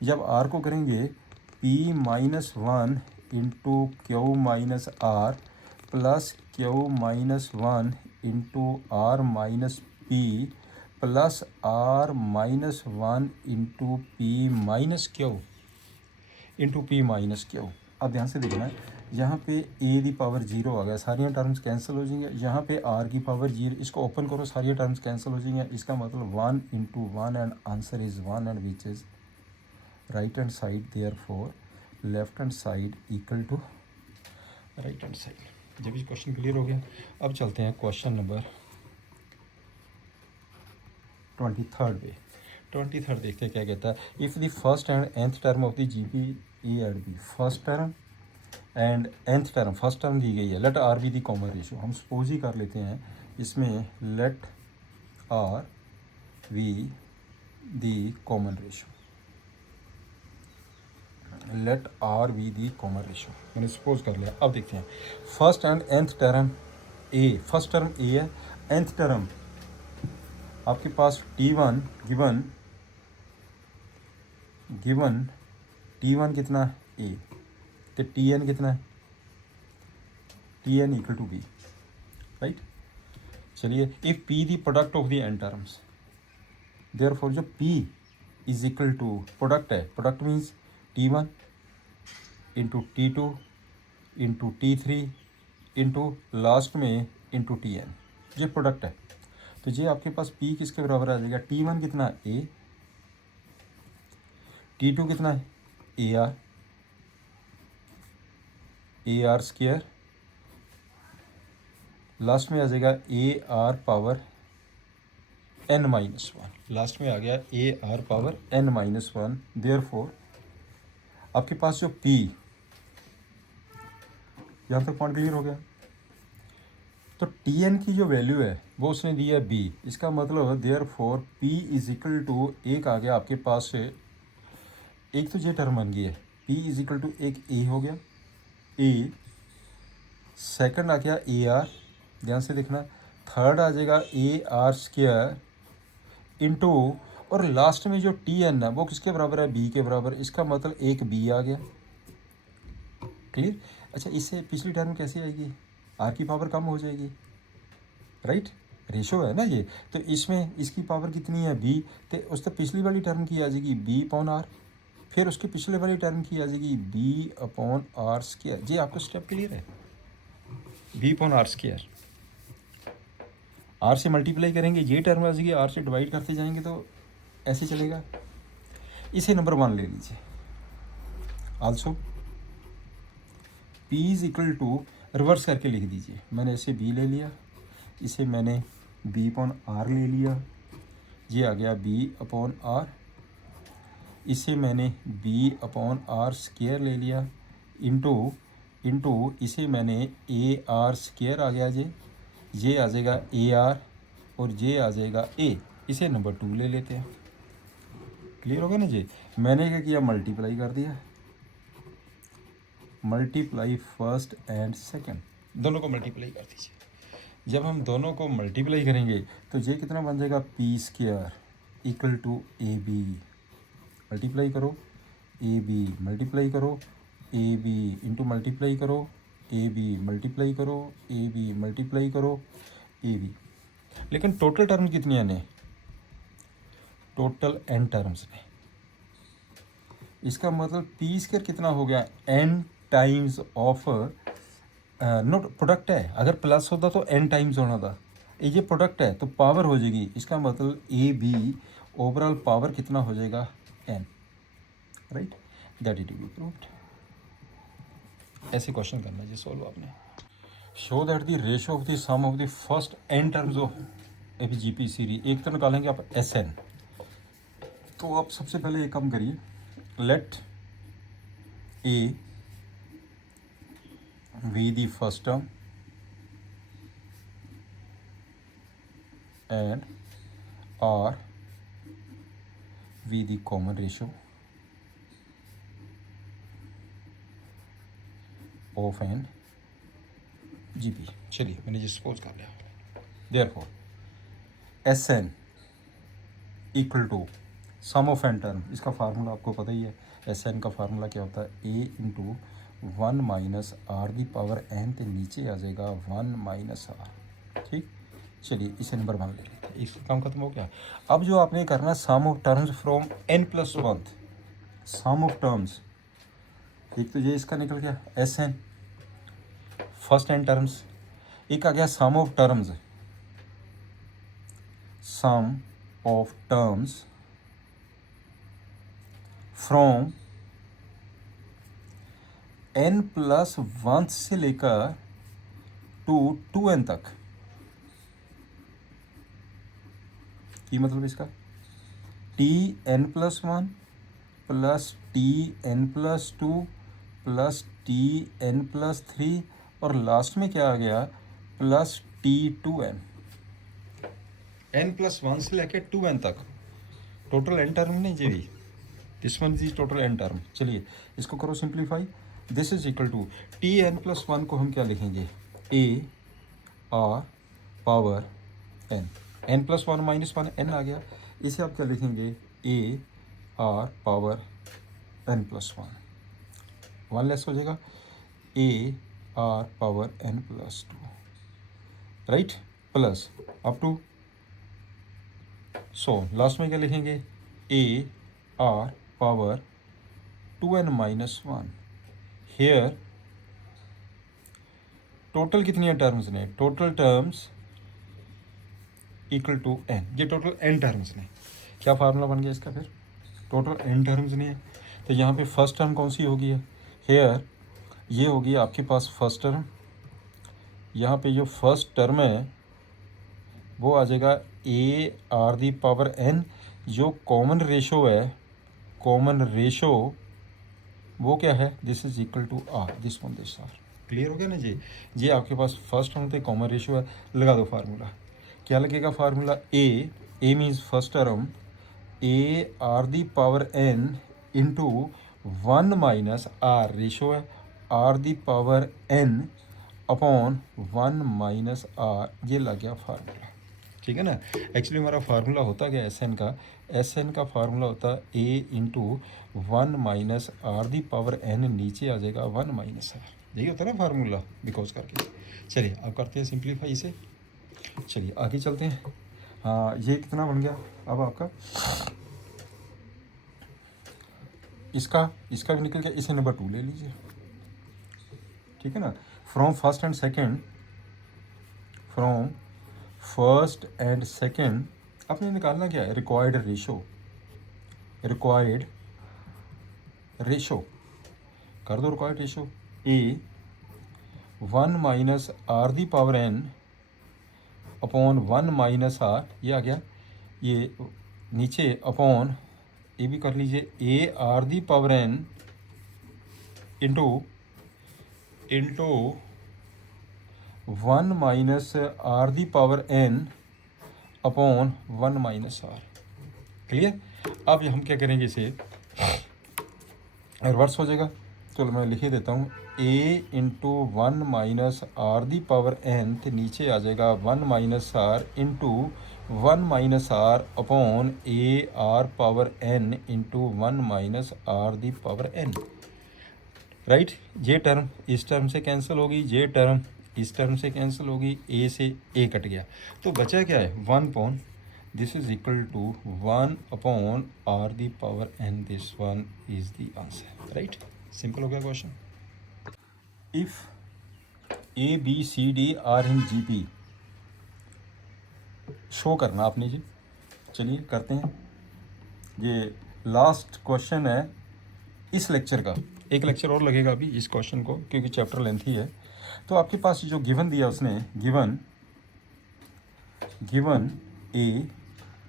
जब आर को करेंगे p-1 into Q minus R plus Q -1 into R minus P plus R -1 into P minus Q. अब ध्यान से देखना, यहाँ पे ए दी पावर 0 आ गया, सारी टर्म्स कैंसिल हो जाएंगे। यहाँ पे आर की पावर 0, इसको ओपन करो, सारी टर्म्स कैंसिल हो जाएंगे। इसका मतलब 1 into 1 and answer is 1 and which is right hand side, therefore left hand side equal to right hand side. जब इस क्वेश्चन क्लियर हो गया, अब चलते हैं क्वेश्चन नंबर 23rd पे। 23rd देखते हैं क्या कहता है। If the first and nth term of the GP a and b, first term and nth term, first term दी गई है, let r be the common ratio. हम सपोज ही कर लेते हैं इसमें, let r be the common ratio, let r be the common ratio, मैंने सपोज कर लिया। अब देखते हैं first and nth term a, first term a है, nth टर्म आपके पास T1 गिवन गिवन T1 कितना A, तो Tn कितना है, Tn equal to B, right. चलिए, if P the product of the n terms, therefore जो P is equal to product है, product means T1 into T2 into T3 into last में इंटू Tn, ये प्रोडक्ट है। तो ये आपके पास P किसके बराबर आ जाएगा, T1 कितना A, T2 कितना है AR स्क्वायर, लास्ट में आ जाएगा AR पावर n-1, लास्ट में आ गया AR पावर n-1। देयरफॉर आपके पास जो P, यहाँ तक पॉइंट क्लियर हो गया। तो Tn की जो वैल्यू है वो उसने दी है B, इसका मतलब therefore P is equal to, एक आ गया आपके पास से, एक तो ये टर्म बन गई है P इज इक्वल टू, एक A हो गया A, सेकंड आ गया AR, ध्यान से देखना, थर्ड आ जाएगा AR स्क्वायर इंटू, और लास्ट में जो Tn है वो किसके बराबर है, B के बराबर, इसका मतलब एक B आ गया। क्लियर। अच्छा, इससे पिछली टर्म कैसे आएगी, R की पावर कम हो जाएगी, राइट, रेशो है ना ये, तो इसमें इसकी पावर कितनी है B, तो उससे पिछली वाली टर्म की आ जाएगी B/R, फिर उसके पिछले वाली टर्म की आ जाएगी B/R स्क्वायर। जी आपको स्टेप क्लियर है, B/R स्क्वायर, R से मल्टीप्लाई करेंगे ये टर्म आ जाएगी, R से डिवाइड करते जाएंगे तो ऐसे चलेगा। इसे नंबर 1 ले लीजिए। Also P is equal to, reverse करके लिख दीजिए, मैंने इसे B ले लिया, इसे मैंने B/R ले लिया, ये आ गया B/R, इसे मैंने B/R स्क्वायर ले लिया, इंटू इसे मैंने AR स्क्वायर आ गया, ये आ जाएगा AR और ये आ जाएगा A, इसे नंबर 2 ले लेते हैं। क्लियर हो गया ना जी। मैंने क्या किया, मल्टीप्लाई कर दिया, मल्टीप्लाई फर्स्ट एंड सेकंड, दोनों को मल्टीप्लाई कर दीजिए। जब हम दोनों को मल्टीप्लाई करेंगे तो ये कितना बन जाएगा, P square equal to AB, multiply करो AB, मल्टीप्लाई करो AB, इंटू मल्टीप्लाई करो AB, मल्टीप्लाई करो AB, मल्टीप्लाई करो AB। लेकिन टोटल टर्म कितनी आने, टोटल n टर्म्स ने, इसका मतलब P स्क्वायर कितना हो गया, n times of, note product है, अगर प्लस होता तो n टाइम्स होना था, ये प्रोडक्ट है तो पावर हो जाएगी, इसका मतलब AB ओवरऑल पावर कितना हो जाएगा, n, right, that it be proved. ऐसे क्वेश्चन करना है जी सॉल्व आपने। Show that the ratio of the sum of the first n terms of FGP series, एक तो निकालेंगे आप SN, तो आप सबसे पहले एक काम करिए, late A be the first term and R be the common ratio of an GP। चलिए मैंने जी सपोज कर लिया, therefore SN equal to sum of N term, इसका फार्मूला आपको पता ही है, SN का फार्मूला क्या होता है, A into 1 minus R the power n, तो नीचे आ जाएगा 1 - R, ठीक। चलिए इसे नंबर 1 ले लेते हैं, इसका काम खत्म हो गया। अब जो आपने करना है, sum of terms from n+1, sum of terms, एक तो ये इसका निकल गया SN फर्स्ट n टर्म्स, एक आ गया sum of terms, sum of terms from n+1 से लेकर टू 2n तक, की मतलब इसका Tn+1 plus Tn+2 plus Tn+3 और लास्ट में क्या आ गया, प्लस T2n, n+1 से लेके 2n तक, टोटल n टर्म नहीं जी, this one is total n term. चलिए इसको करो simplify, this is equal to Tn+1 को हम क्या लिखेंगे, AR power n, n+1 - 1 n आ गया, इसे आप क्या लिखेंगे, AR power n plus one less हो जाएगा a are power n plus 2, right, plus up to, so last में क्या लिखेंगे, A R power 2n minus 1। Here total कितनी टर्म्स ने, total terms equal to N, ये टोटल एन टर्म्स ने, क्या फार्मूला बन गया इसका फिर, टोटल एन टर्म्स ने है। तो यहाँ पे फर्स्ट टर्म कौन सी होगी है, हेयर ये होगी आपके पास फर्स्ट टर्म, यहाँ पे जो फर्स्ट टर्म है वो आ जाएगा a are the power n, जो कॉमन रेशो है, कॉमन रेशो वो क्या है, this is equal to r, this one this r. Clear हो गया ना जी, ये आपके पास फर्स्ट टर्म पे कॉमन रेशो है, लगा दो फार्मूला, क्या लगेगा formula, a means first term, a are the power N into 1 minus r, ratio है r the power N upon 1 minus R, ये लग गया फार्मूला, ठीक है ना। एक्चुअली हमारा फार्मूला होता क्या एस एन का फार्मूला होता है ए into 1 minus are the power n, नीचे आ जाएगा 1 माइनस आर, यही होता है ना फार्मूला बिकॉज करके। चलिए अब करते हैं सिंप्लीफाई इसे, चलिए आगे चलते हैं। हाँ ये कितना बन गया अब आपका, इसका भी निकल गया, इसे नंबर 2 ले लीजिए, ठीक है ना। फ्रॉम फर्स्ट एंड सेकेंड आपने निकालना क्या है, रिक्वायर्ड रेशो कर दो, required ratio A 1 minus are the power N upon 1 minus R, ये आ गया, ये नीचे अपॉन ये भी कर लीजिए, A are the power N into 1 minus are the power N upon 1 minus R. Clear, अब हम क्या करेंगे, इसे रिवर्स हो जाएगा, चलो मैं लिख ही देता हूँ, a into 1 minus are the power n, तो नीचे आ जाएगा 1 minus r into 1 minus r upon a are power N into 1 minus are the power n, right. ये टर्म इस टर्म से कैंसिल होगी, ये टर्म इस टर्म से कैंसिल होगी, ए से ए कट गया, तो बचा क्या है 1 upon, this is equal to 1 upon R the power N, this one is the answer, right. Simple हो गया question. If A B C D are in G P, show करना आपने जी, चलिए करते हैं। ये लास्ट क्वेश्चन है इस लेक्चर का, एक लेक्चर और लगेगा अभी इस क्वेश्चन को क्योंकि चैप्टर लेंथी है। तो आपके पास जो गिवन दिया उसने, given A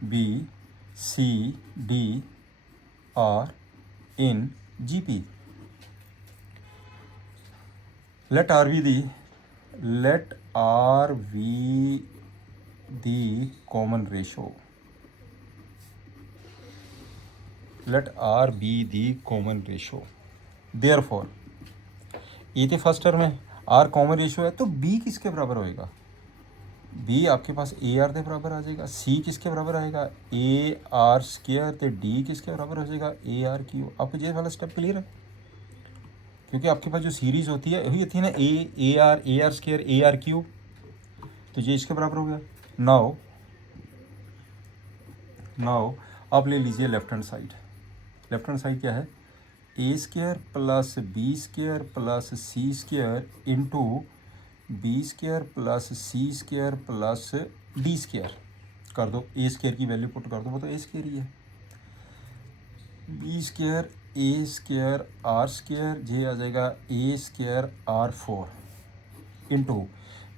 B C D are in G P, let R be the common ratio, let R be the common ratio, therefore ये तो फर्स्ट टर्म है, R कॉमन रेशियो है, तो B किसके बराबर होएगा, B आपके पास ए आर के बराबर आ जाएगा, C किसके बराबर आएगा, ए आर स्क्वायर, तो D किसके बराबर हो जाएगा, ए आर क्यू। आपको ये वाला स्टेप क्लियर है, क्योंकि आपके पास जो सीरीज होती है वही होती है ना, ए r square A R cube, तो ये इसके बराबर हो गया। नाउ आप ले लीजिए लेफ्ट हैंड साइड क्या है, a square plus b square plus c square into b square plus c square plus d square कर दो, ए स्क्वायर की वैल्यू पुट कर दो, वो तो ए स्क्वायर ही है, b square a square are square, ये आ जाएगा a square are 4 into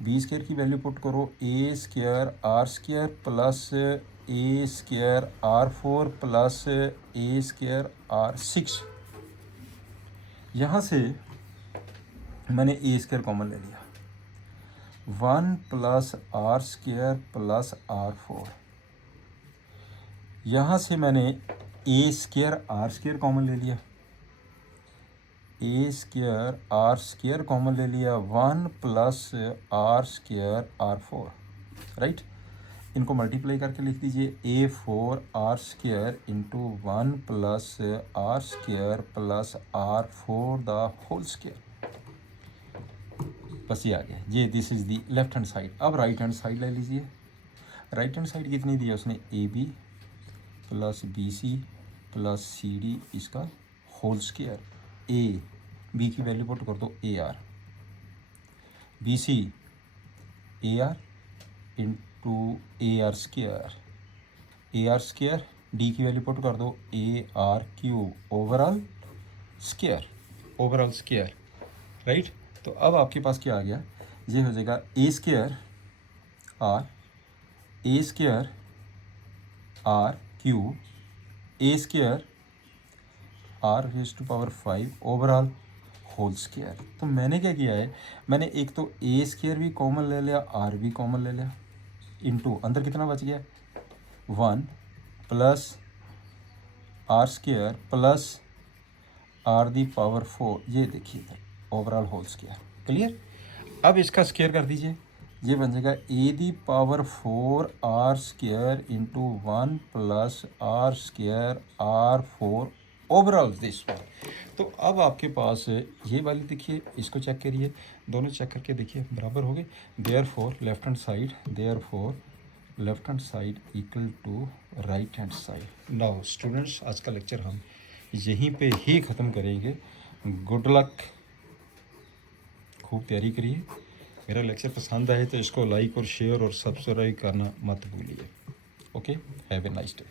b square की वैल्यू पुट करो, a square are square plus a square are 4 plus a square r 6, यहाँ से मैंने ए स्क्वायर कॉमन ले लिया, 1 plus are square plus R 4, यहाँ से मैंने A square are square common ले लिया, A square are square common ले लिया, 1 plus are square are 4, right. इनको मल्टीप्लाई करके लिख दीजिए A4R² into 1 plus R² plus R4 the whole square. बस ये आ गया, ये this is the left hand side. अब राइट हैंड साइड ले लीजिए। राइट हैंड साइड कितनी दी है उसने, AB plus BC plus CD इसका होल स्क्वायर। B की वैल्यू पुट कर दो AR, BC AR into AR square, D की वैल्यू पुट कर दो AR³ ओवरऑल स्क्वायर, राइट। तो अब आपके पास क्या आ गया, ये हो जाएगा A² R³ A² R⁵ overall whole square. तो मैंने क्या किया है, मैंने एक तो A² भी कॉमन ले लिया, R भी कॉमन ले लिया, इंटू अंदर कितना बच गया 1 प्लस R² प्लस R⁴, ये देखिए इधर ओवरऑल होल स्क्वायर। क्लियर। अब इसका स्क्वायर कर दीजिए, ये बन जाएगा A⁴ R² into 1 plus R² R4 overall this one. तो अब आपके पास ये वाली देखिए, इसको चेक करिए, दोनों चेक करके देखिए बराबर हो गए। Therefore left hand side equal to right hand side. Now students, आज का लेक्चर हम यहीं पे ही ख़त्म करेंगे। गुड लक, खूब तैयारी करिए। मेरा लेक्चर पसंद आए तो इसको लाइक और शेयर और सब्सक्राइब करना मत भूलिए। Okay, have a nice day.